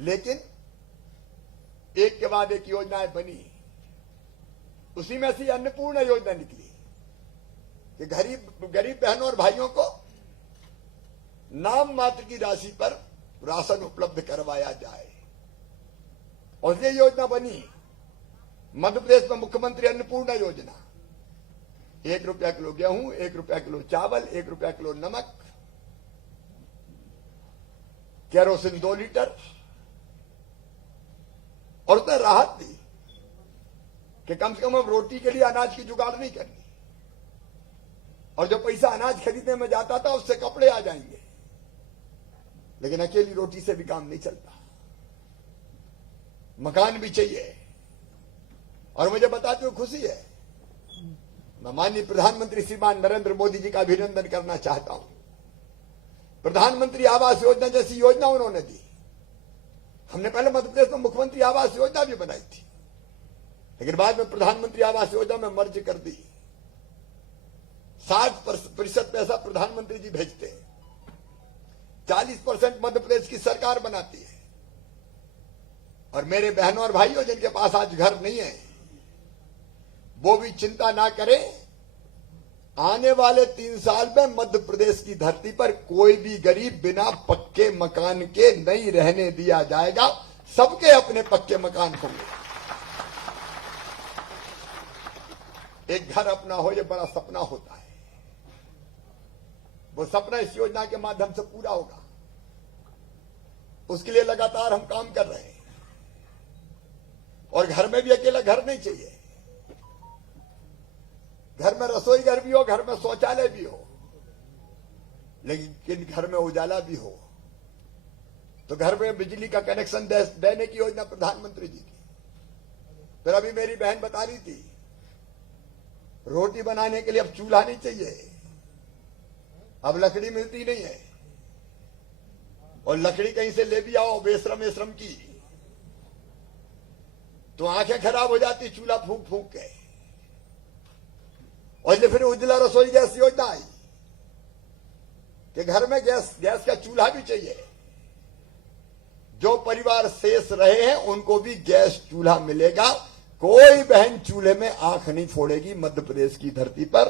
लेकिन एक के बाद एक योजनाएं बनी, उसी में से अन्नपूर्णा योजना निकली कि गरीब बहनों और भाइयों को नाम मात्र की राशि पर राशन उपलब्ध करवाया जाए। और ये योजना बनी मध्य प्रदेश में मुख्यमंत्री अन्नपूर्णा योजना। 1 रुपया किलो गेहूं, 1 रुपया किलो चावल, 1 रुपया किलो नमक, केरोसिन 2 लीटर, और उसने राहत दी कि कम से कम अब रोटी के लिए अनाज की जुगाड़ नहीं करनी, और जो पैसा अनाज खरीदने में जाता था उससे कपड़े आ जाएंगे। लेकिन अकेली रोटी से भी काम नहीं चलता, मकान भी चाहिए। और मुझे बताते हुए खुशी है, मैं माननीय प्रधानमंत्री श्रीमान नरेंद्र मोदी जी का अभिनंदन करना चाहता हूं। प्रधानमंत्री आवास योजना जैसी योजना उन्होंने दी। हमने पहले मध्य प्रदेश में मुख्यमंत्री आवास योजना भी बनाई थी, लेकिन बाद में प्रधानमंत्री आवास योजना में मर्ज कर दी। 60% पैसा प्रधानमंत्री जी भेजते हैं, 40% मध्य प्रदेश की सरकार बनाती है। और मेरे बहनों और भाइयों जिनके पास आज घर नहीं है, वो भी चिंता ना करें, आने वाले 3 साल में मध्य प्रदेश की धरती पर कोई भी गरीब बिना पक्के मकान के नहीं रहने दिया जाएगा। सबके अपने पक्के मकान होंगे। एक घर अपना हो, यह बड़ा सपना होता है। वो सपना इस योजना के माध्यम से पूरा होगा। उसके लिए लगातार हम काम कर रहे हैं। और घर में भी अकेला घर नहीं चाहिए। घर में रसोई घर भी हो, घर में शौचालय भी हो, लेकिन घर में उजाला भी हो। तो घर में बिजली का कनेक्शन देने की योजना प्रधानमंत्री जी की। फिर अभी मेरी बहन बता रही थी, रोटी बनाने के लिए अब चूल्हा नहीं चाहिए, अब लकड़ी मिलती नहीं है। और लकड़ी कहीं से ले भी आओ बेशरम की, तो आंखें खराब हो जाती चूल्हा फूंक फूंक के। और ये फिर उज्ज्वला रसोई गैस योजना आई कि घर में गैस का चूल्हा भी चाहिए। जो परिवार शेष रहे हैं उनको भी गैस चूल्हा मिलेगा। कोई बहन चूल्हे में आंख नहीं फोड़ेगी। मध्य प्रदेश की धरती पर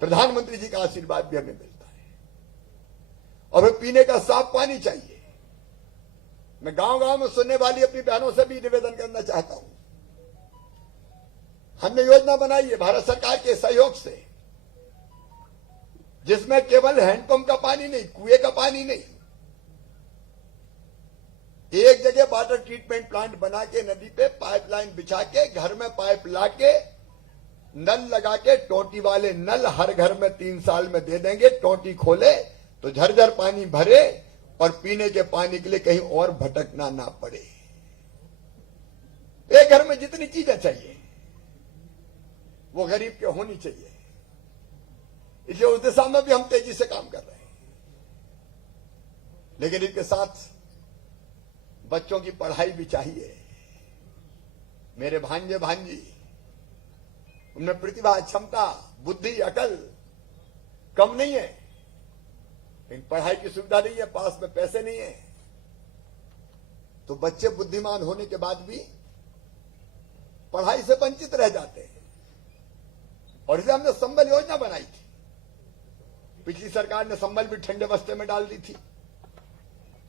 प्रधानमंत्री जी का आशीर्वाद भी हमें मिलता है। और फिर पीने का साफ पानी चाहिए। मैं गांव-गांव में सुनने वाली अपनी बहनों से भी निवेदन करना चाहता हूं। हमने योजना बनाई है भारत सरकार के सहयोग से, जिसमें केवल हैंडपंप का पानी नहीं, कुएं का पानी नहीं, एक जगह वाटर ट्रीटमेंट प्लांट बना के नदी पे पाइपलाइन बिछा के घर में पाइप ला के नल लगा के टोटी वाले नल हर घर में 3 साल में दे देंगे। टोटी खोले तो झरझर पानी भरे और पीने के पानी के लिए कहीं और भटकना ना पड़े। एक घर में जितनी चीजें चाहिए वो गरीब के होनी चाहिए। इसलिए उस दिशा में भी हम तेजी से काम कर रहे हैं। लेकिन इसके साथ बच्चों की पढ़ाई भी चाहिए। मेरे भांजे भांजी, उनमें प्रतिभा, क्षमता, बुद्धि, अकल कम नहीं है, लेकिन पढ़ाई की सुविधा नहीं है, पास में पैसे नहीं है। तो बच्चे बुद्धिमान होने के बाद भी पढ़ाई से वंचित रह जाते हैं। और इसलिए हमने संबल योजना बनाई थी। पिछली सरकार ने संबल भी ठंडे बस्ते में डाल दी थी।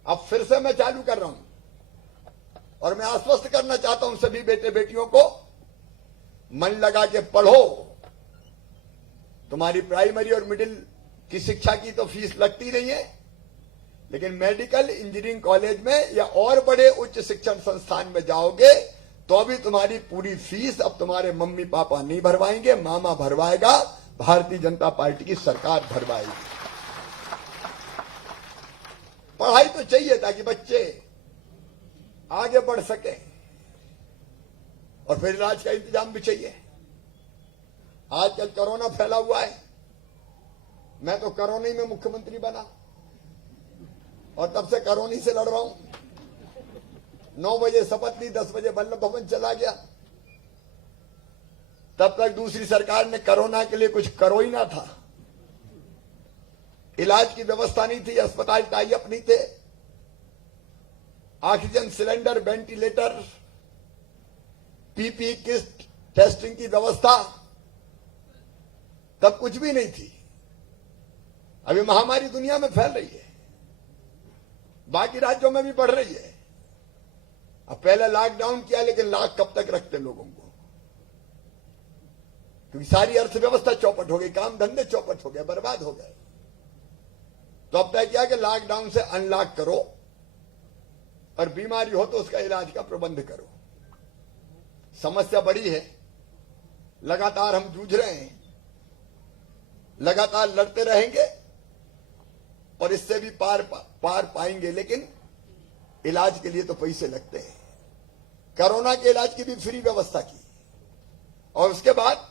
अब फिर से मैं चालू कर रहा हूं और मैं आश्वस्त करना चाहता हूं सभी बेटे बेटियों को, मन लगा के पढ़ो। तुम्हारी प्राइमरी और मिडिल की शिक्षा की तो फीस लगती नहीं है, लेकिन मेडिकल इंजीनियरिंग कॉलेज में या और बड़े उच्च शिक्षण संस्थान में जाओगे तो भी तुम्हारी पूरी फीस अब तुम्हारे मम्मी पापा नहीं भरवाएंगे, मामा भरवाएगा, भारतीय जनता पार्टी की सरकार भरवाएगी। पढ़ाई तो चाहिए ताकि बच्चे आगे बढ़ सके। और फिर इलाज का इंतजाम भी चाहिए। आजकल कोरोना फैला हुआ है। मैं तो कोरोना में मुख्यमंत्री बना और तब से कोरोना से लड़ रहा हूं। 9 बजे शपथ ली, 10 बजे वल्लभ भवन चला गया। तब तक दूसरी सरकार ने कोरोना के लिए कुछ करो ही ना था। इलाज की व्यवस्था नहीं थी, अस्पताल टाई अप नहीं थे, oxygen cylinder, ventilator, PP kit, testing की व्यवस्था तब कुछ भी नहीं थी। अभी महामारी दुनिया में फैल रही है, बाकी राज्यों में भी बढ़ रही है। अब पहले लॉकडाउन किया, लेकिन लॉक कब तक रखते लोगों को, क्योंकि सारी अर्थव्यवस्था चौपट हो गई, काम धंधे चौपट हो गए, बर्बाद हो गए। तो अब तय किया कि लॉकडाउन से अनलॉक करो और बीमारी हो तो उसका इलाज का प्रबंध करो। समस्या बड़ी है, लगातार हम जूझ रहे हैं, लगातार लड़ते रहेंगे और इससे भी पार पाएंगे। लेकिन इलाज के लिए तो पैसे लगते हैं। कोरोना के इलाज की भी फ्री व्यवस्था की और उसके बाद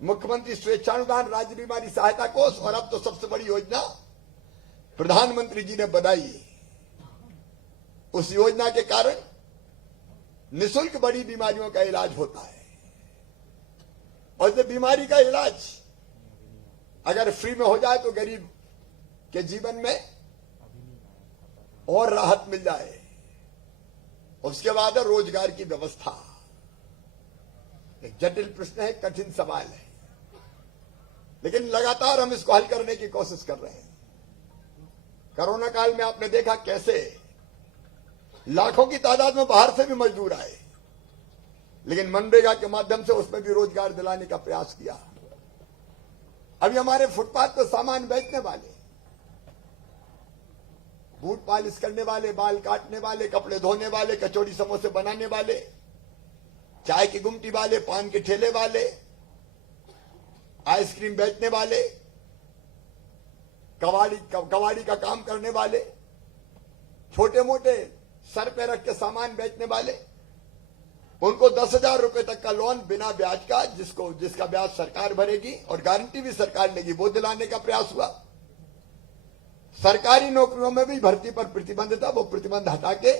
मुख्यमंत्री स्वेच्छानुदान राज्य बीमारी सहायता कोष, और अब तो सबसे बड़ी योजना प्रधानमंत्री जी ने बनाई। उस योजना के कारण निःशुल्क बड़ी बीमारियों का इलाज होता है। और जब बीमारी का इलाज अगर फ्री में हो जाए तो गरीब के जीवन में और राहत मिल जाए। उसके बाद रोजगार की व्यवस्था। एक जटिल प्रश्न है, कठिन सवाल है, लेकिन लगातार हम इसको हल करने की कोशिश कर रहे हैं। कोरोना काल में आपने देखा कैसे लाखों की तादाद में बाहर से भी मजदूर आए, लेकिन मनरेगा के माध्यम से उसमें भी रोजगार दिलाने का प्रयास किया। अभी हमारे फुटपाथ पर सामान बेचने वाले, बूट पॉलिश करने वाले, बाल काटने वाले, कपड़े धोने वाले, कचौड़ी समोसे बनाने वाले, चाय की गुमटी वाले, पान के ठेले वाले, आइसक्रीम बेचने वाले, कबाड़ी का काम करने वाले, छोटे मोटे सर पे रख के सामान बेचने वाले, उनको 10,000 रुपए तक का लोन बिना ब्याज का, जिसका ब्याज सरकार भरेगी और गारंटी भी सरकार लेगी, वो दिलाने का प्रयास हुआ। सरकारी नौकरियों में भी भर्ती पर प्रतिबंध था, वो प्रतिबंध हटा के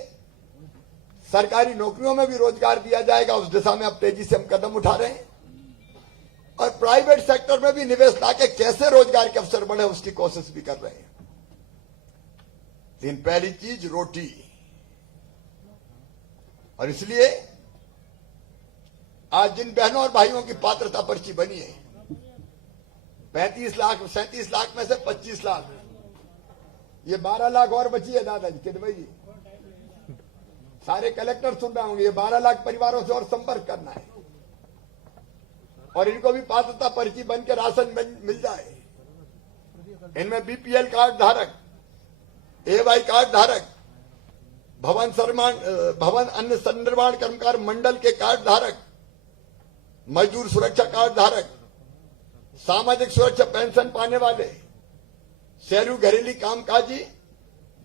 सरकारी नौकरियों में भी रोजगार दिया जाएगा। उस दिशा में अब तेजी से हम कदम उठा रहे हैं और प्राइवेट सेक्टर में भी निवेश लाके कैसे रोजगार के अवसर बढ़े उसकी कोशिश भी कर रहे हैं। लेकिन पहली चीज रोटी, और इसलिए आज जिन बहनों और भाइयों की पात्रता पर्ची बनी है, 35 लाख 37 लाख में से 25 लाख, ये 12 लाख और बची है दादाजी किदवई जी, सारे कलेक्टर सुन रहे होंगे। ये 12 लाख परिवारों से और संपर्क करना है और इनको भी पात्रता पर्ची बन के राशन मिल जाए। इनमें बीपीएल कार्ड धारक, एवाई कार्ड धारक, भवन अन्य सन्निर्माण कर्मकार मंडल के कार्ड धारक, मजदूर सुरक्षा कार्ड धारक, सामाजिक सुरक्षा पेंशन पाने वाले, शहरी घरेलू कामकाजी,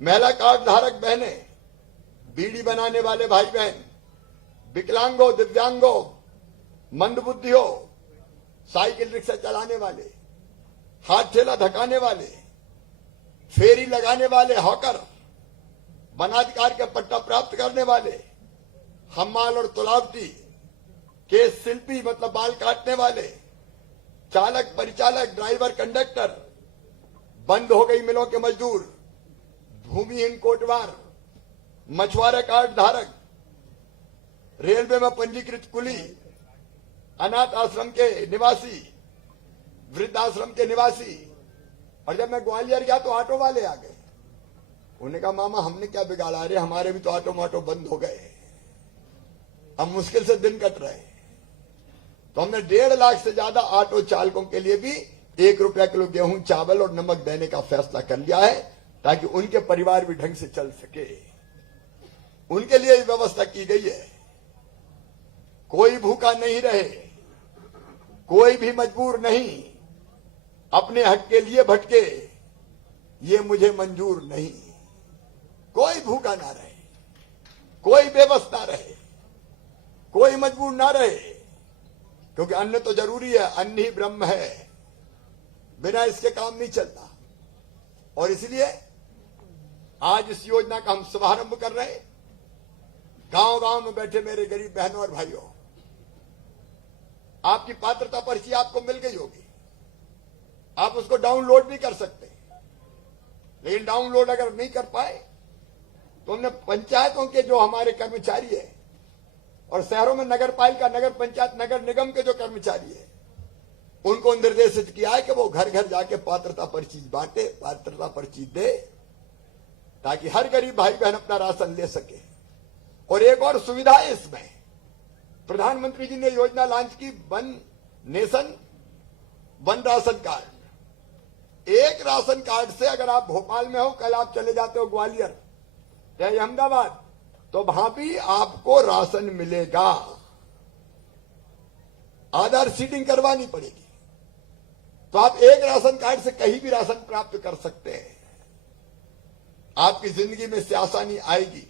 महिला कार्ड धारक बहनें, बीड़ी बनाने वाले भाई बहन, विकलांगों, दिव्यांगों, मंदबुद्धियों, साइकिल रिक्शा चलाने वाले, हाथ ठेला धकाने वाले, फेरी लगाने वाले, हॉकर, वनाधिकार का पट्टा प्राप्त करने वाले, हम्माल और तुलावटी, केस शिल्पी मतलब बाल काटने वाले, चालक, परिचालक, ड्राइवर, कंडक्टर, बंद हो गई मिलों के मजदूर, भूमिहीन कोटवार, मछुआरा कार्ड धारक, रेलवे में पंजीकृत कुली, अनाथ आश्रम के निवासी, वृद्धाश्रम के निवासी। और जब मैं ग्वालियर गया तो ऑटो वाले आ गए, उन्होंने कहा मामा हमने क्या बिगाड़ा, अरे हमारे भी तो ऑटो माटो बंद हो गए, अब मुश्किल से दिन कट रहे। तो हमने 1.5 लाख से ज्यादा ऑटो चालकों के लिए भी 1 रुपया किलो गेहूं, चावल और नमक देने का फैसला कर लिया है, ताकि उनके परिवार भी ढंग से चल सके। उनके लिए व्यवस्था की गई है, कोई भूखा नहीं रहे, कोई भी मजबूर नहीं, अपने हक के लिए भटके, ये मुझे मंजूर नहीं। कोई भूखा ना रहे, कोई बेबस ना रहे, कोई मजबूर ना रहे, क्योंकि अन्न तो जरूरी है, अन्न ही ब्रह्म है, बिना इसके काम नहीं चलता। और इसलिए आज इस योजना का हम शुभारंभ कर रहे हैं। गांव गांव में बैठे मेरे गरीब बहनों और भाइयों, आपकी पात्रता पर्ची आपको मिल गई होगी, आप उसको डाउनलोड भी कर सकते हैं। लेकिन डाउनलोड अगर नहीं कर पाए तो हमने पंचायतों के जो हमारे कर्मचारी है और शहरों में नगर पालिका, नगर पंचायत, नगर निगम के जो कर्मचारी है, उनको निर्देशित किया है कि वो घर घर जाके पात्रता पर्ची बांटे, पात्रता पर्ची दे, ताकि हर गरीब भाई बहन अपना राशन ले सके। और एक और सुविधा है इसमें, प्रधानमंत्री जी ने योजना लॉन्च की, one nation one ration card. एक राशन कार्ड से अगर आप भोपाल में हो, कल आप चले जाते हो ग्वालियर या अहमदाबाद, तो वहां भी आपको राशन मिलेगा। आधार सीडिंग करवानी पड़ेगी, तो आप एक राशन कार्ड से कहीं भी राशन प्राप्त कर सकते हैं। आपकी जिंदगी में से आसानी आएगी।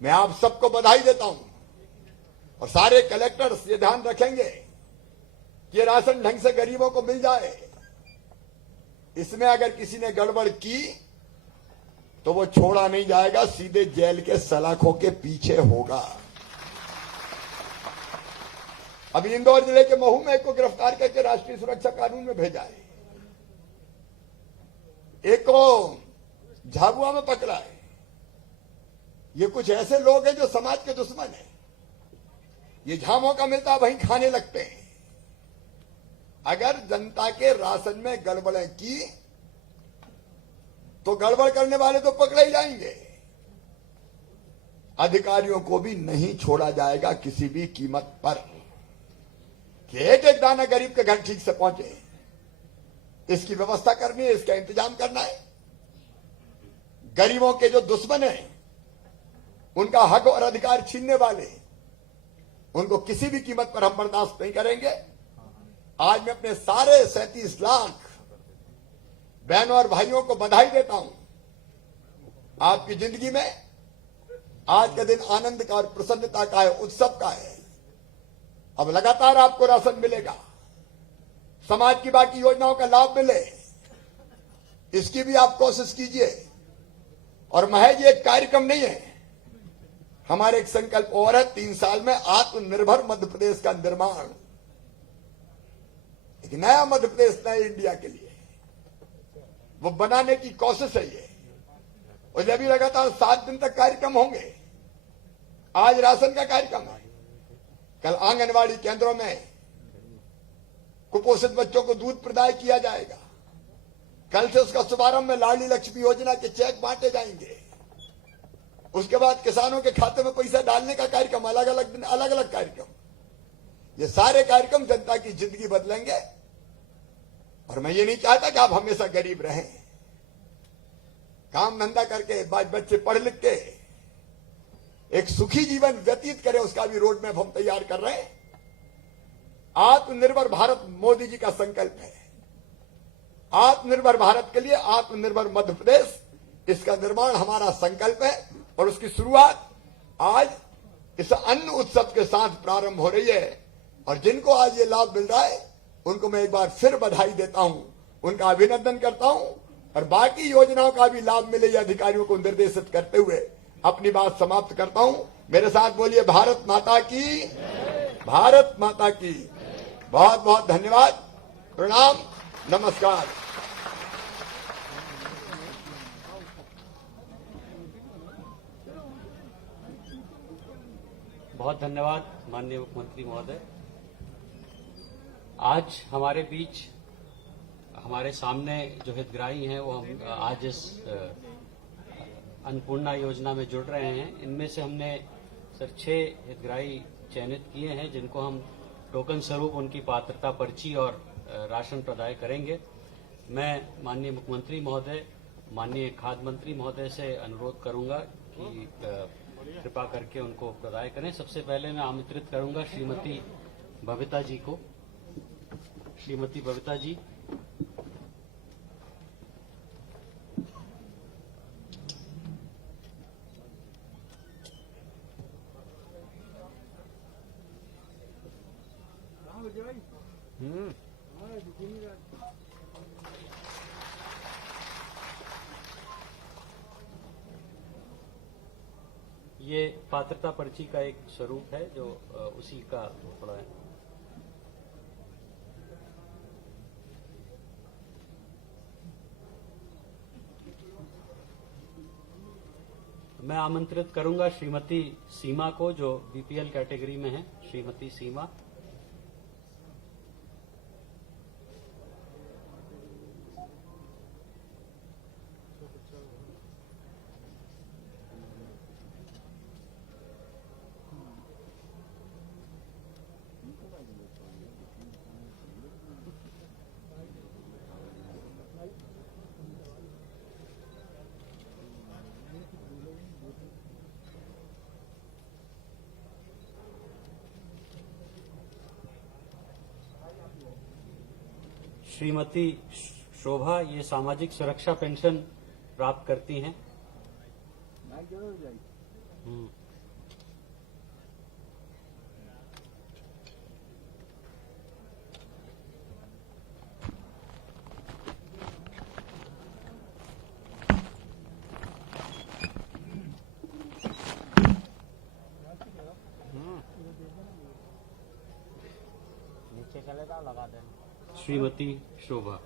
मैं आप सबको बधाई देता हूं और सारे कलेक्टर्स ये ध्यान रखेंगे कि ये राशन ढंग से गरीबों को मिल जाए। इसमें अगर किसी ने गड़बड़ की तो वो छोड़ा नहीं जाएगा, सीधे जेल के सलाखों के पीछे होगा। अभी इंदौर जिले के महू में एक को गिरफ्तार करके राष्ट्रीय सुरक्षा कानून में भेजा है, एक को झाबुआ में पकड़ा है। ये कुछ ऐसे लोग हैं जो समाज के दुश्मन हैं। ये जहां मौका मिलता है वहीं खाने लगते हैं। अगर जनता के राशन में गड़बड़ें की तो गड़बड़ करने वाले तो पकड़े ही जाएंगे। अधिकारियों को भी नहीं छोड़ा जाएगा किसी भी कीमत पर कि एक एक दाना गरीब के घर ठीक से पहुंचे। इसकी व्यवस्था करनी है, इसका इंतजाम करना है। गरीबों के जो दुश्मन हैं, उनका हक और अधिकार छीनने वाले, उनको किसी भी कीमत पर हम बर्दाश्त नहीं करेंगे। आज मैं अपने सारे 37 लाख बहनों और भाइयों को बधाई देता हूं। आपकी जिंदगी में आज का दिन आनंद का और प्रसन्नता का है, उत्सव का है। अब लगातार आपको राशन मिलेगा, समाज की बाकी योजनाओं का लाभ मिले, इसकी भी आप कोशिश कीजिए। और महज ये एक कार्यक्रम नहीं है, हमारे एक संकल्प और है, 3 साल में आत्मनिर्भर मध्य प्रदेश का निर्माण, एक नया मध्य प्रदेश, नए इंडिया के लिए वो बनाने की कोशिश है ये। और जब भी लगातार 7 दिन तक कार्यक्रम होंगे। आज राशन का कार्यक्रम है, कल आंगनवाड़ी केंद्रों में कुपोषित बच्चों को दूध प्रदाय किया जाएगा। कल से उसका शुभारंभ में लाडली लक्ष्मी योजना के चेक बांटे जाएंगे। उसके बाद किसानों के खाते में पैसा डालने का कार्यक्रम, अलग अलग दिन अलग अलग कार्यक्रम। ये सारे कार्यक्रम जनता की जिंदगी बदलेंगे। और मैं ये नहीं चाहता कि आप हमेशा गरीब रहें। काम धंधा करके बच्चे पढ़ लिख के एक सुखी जीवन व्यतीत करें, उसका भी रोड मैप हम तैयार कर रहे हैं। आत्मनिर्भर भारत मोदी जी का संकल्प है। आत्मनिर्भर भारत के लिए आत्मनिर्भर मध्य प्रदेश, इसका निर्माण हमारा संकल्प है। और उसकी शुरुआत आज इस अन्न उत्सव के साथ प्रारंभ हो रही है। और जिनको आज ये लाभ मिल रहा है, उनको मैं एक बार फिर बधाई देता हूं, उनका अभिनंदन करता हूं। और बाकी योजनाओं का भी लाभ मिले, ये अधिकारियों को निर्देशित करते हुए अपनी बात समाप्त करता हूं। मेरे साथ बोलिए भारत माता की, भारत माता की। बहुत बहुत धन्यवाद, प्रणाम, नमस्कार। बहुत धन्यवाद माननीय मुख्यमंत्री महोदय। आज हमारे बीच, हमारे सामने जो हितग्राही हैं, वो हम आज इस अन्नपूर्णा योजना में जुड़ रहे हैं। इनमें से हमने सर 6 हितग्राही चयनित किए हैं, जिनको हम टोकन स्वरूप उनकी पात्रता पर्ची और राशन प्रदाय करेंगे। मैं माननीय मुख्यमंत्री महोदय, माननीय खाद्य मंत्री महोदय से अनुरोध करूंगा कि कृपा करके उनको प्रदाय करें। सबसे पहले मैं आमंत्रित करूंगा श्रीमती बबीता जी को। श्रीमती बबीता जी, ये पात्रता पर्ची का एक स्वरूप है जो उसी का थोड़ा है। मैं आमंत्रित करूंगा श्रीमती सीमा को, जो बीपीएल कैटेगरी में है। श्रीमती सीमा, श्रीमती शोभा, ये सामाजिक सुरक्षा पेंशन प्राप्त करती हैं। नीचे चलेगा, लगा देना। श्रीमती शोभा,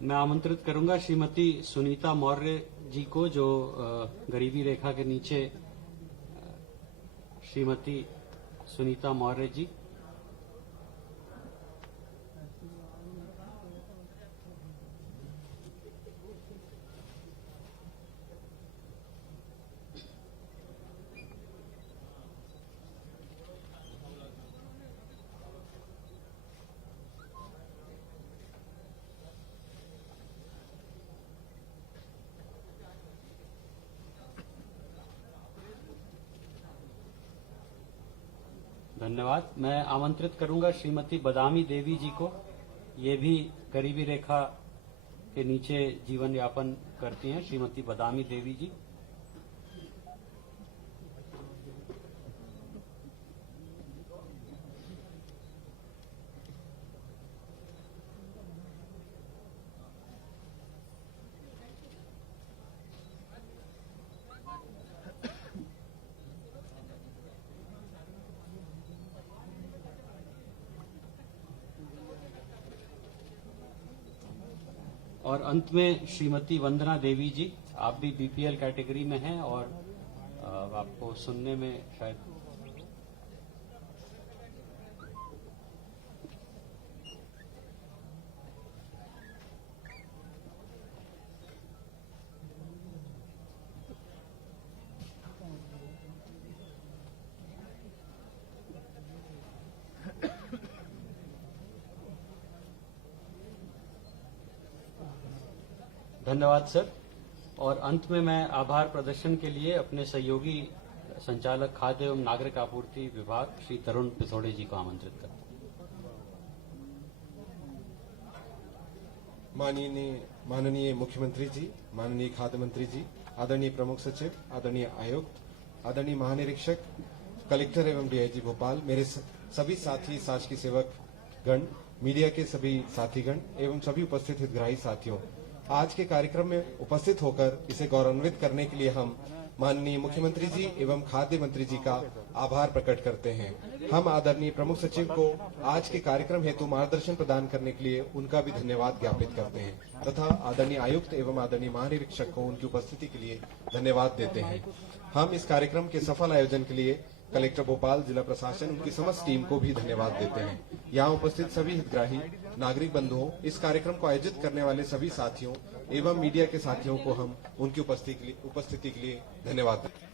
मैं आमंत्रित करूंगा श्रीमती सुनीता मौर्य जी को, जो गरीबी रेखा के नीचे श्रीमती सुनीता मौर्य जी। धन्यवाद। मैं आमंत्रित करूंगा श्रीमती बदामी देवी जी को, ये भी गरीबी रेखा के नीचे जीवन यापन करती हैं, श्रीमती बदामी देवी जी। और अंत में श्रीमती वंदना देवी जी, आप भी बीपीएल कैटेगरी में हैं और आपको सुनने में शायद धन्यवाद सर। और अंत में मैं आभार प्रदर्शन के लिए अपने सहयोगी संचालक खाद्य एवं नागरिक आपूर्ति विभाग श्री तरुण पिथोड़े जी को आमंत्रित करता हूं। माननीय मुख्यमंत्री जी, माननीय खाद्य मंत्री जी, आदरणीय प्रमुख सचिव, आदरणीय आयुक्त, आदरणीय महानिरीक्षक, कलेक्टर एवं डीआईजी भोपाल, मेरे सभी साथी शासकीय सेवक गण, मीडिया के सभी साथीगण एवं सभी उपस्थित हितग्राही साथियों, आज के कार्यक्रम में उपस्थित होकर इसे गौरवान्वित करने के लिए हम माननीय मुख्यमंत्री जी एवं खाद्य मंत्री जी का आभार प्रकट करते हैं। हम आदरणीय प्रमुख सचिव को आज के कार्यक्रम हेतु मार्गदर्शन प्रदान करने के लिए उनका भी धन्यवाद ज्ञापित करते हैं तथा आदरणीय आयुक्त एवं आदरणीय महानिरीक्षक को उनकी उपस्थिति के लिए धन्यवाद देते हैं। हम इस कार्यक्रम के सफल आयोजन के लिए कलेक्टर भोपाल, जिला प्रशासन, उनकी समस्त टीम को भी धन्यवाद देते हैं। यहाँ उपस्थित सभी हितग्राही नागरिक बंधुओं, इस कार्यक्रम को आयोजित करने वाले सभी साथियों एवं मीडिया के साथियों को हम उनकी उपस्थिति के लिए धन्यवाद देते हैं।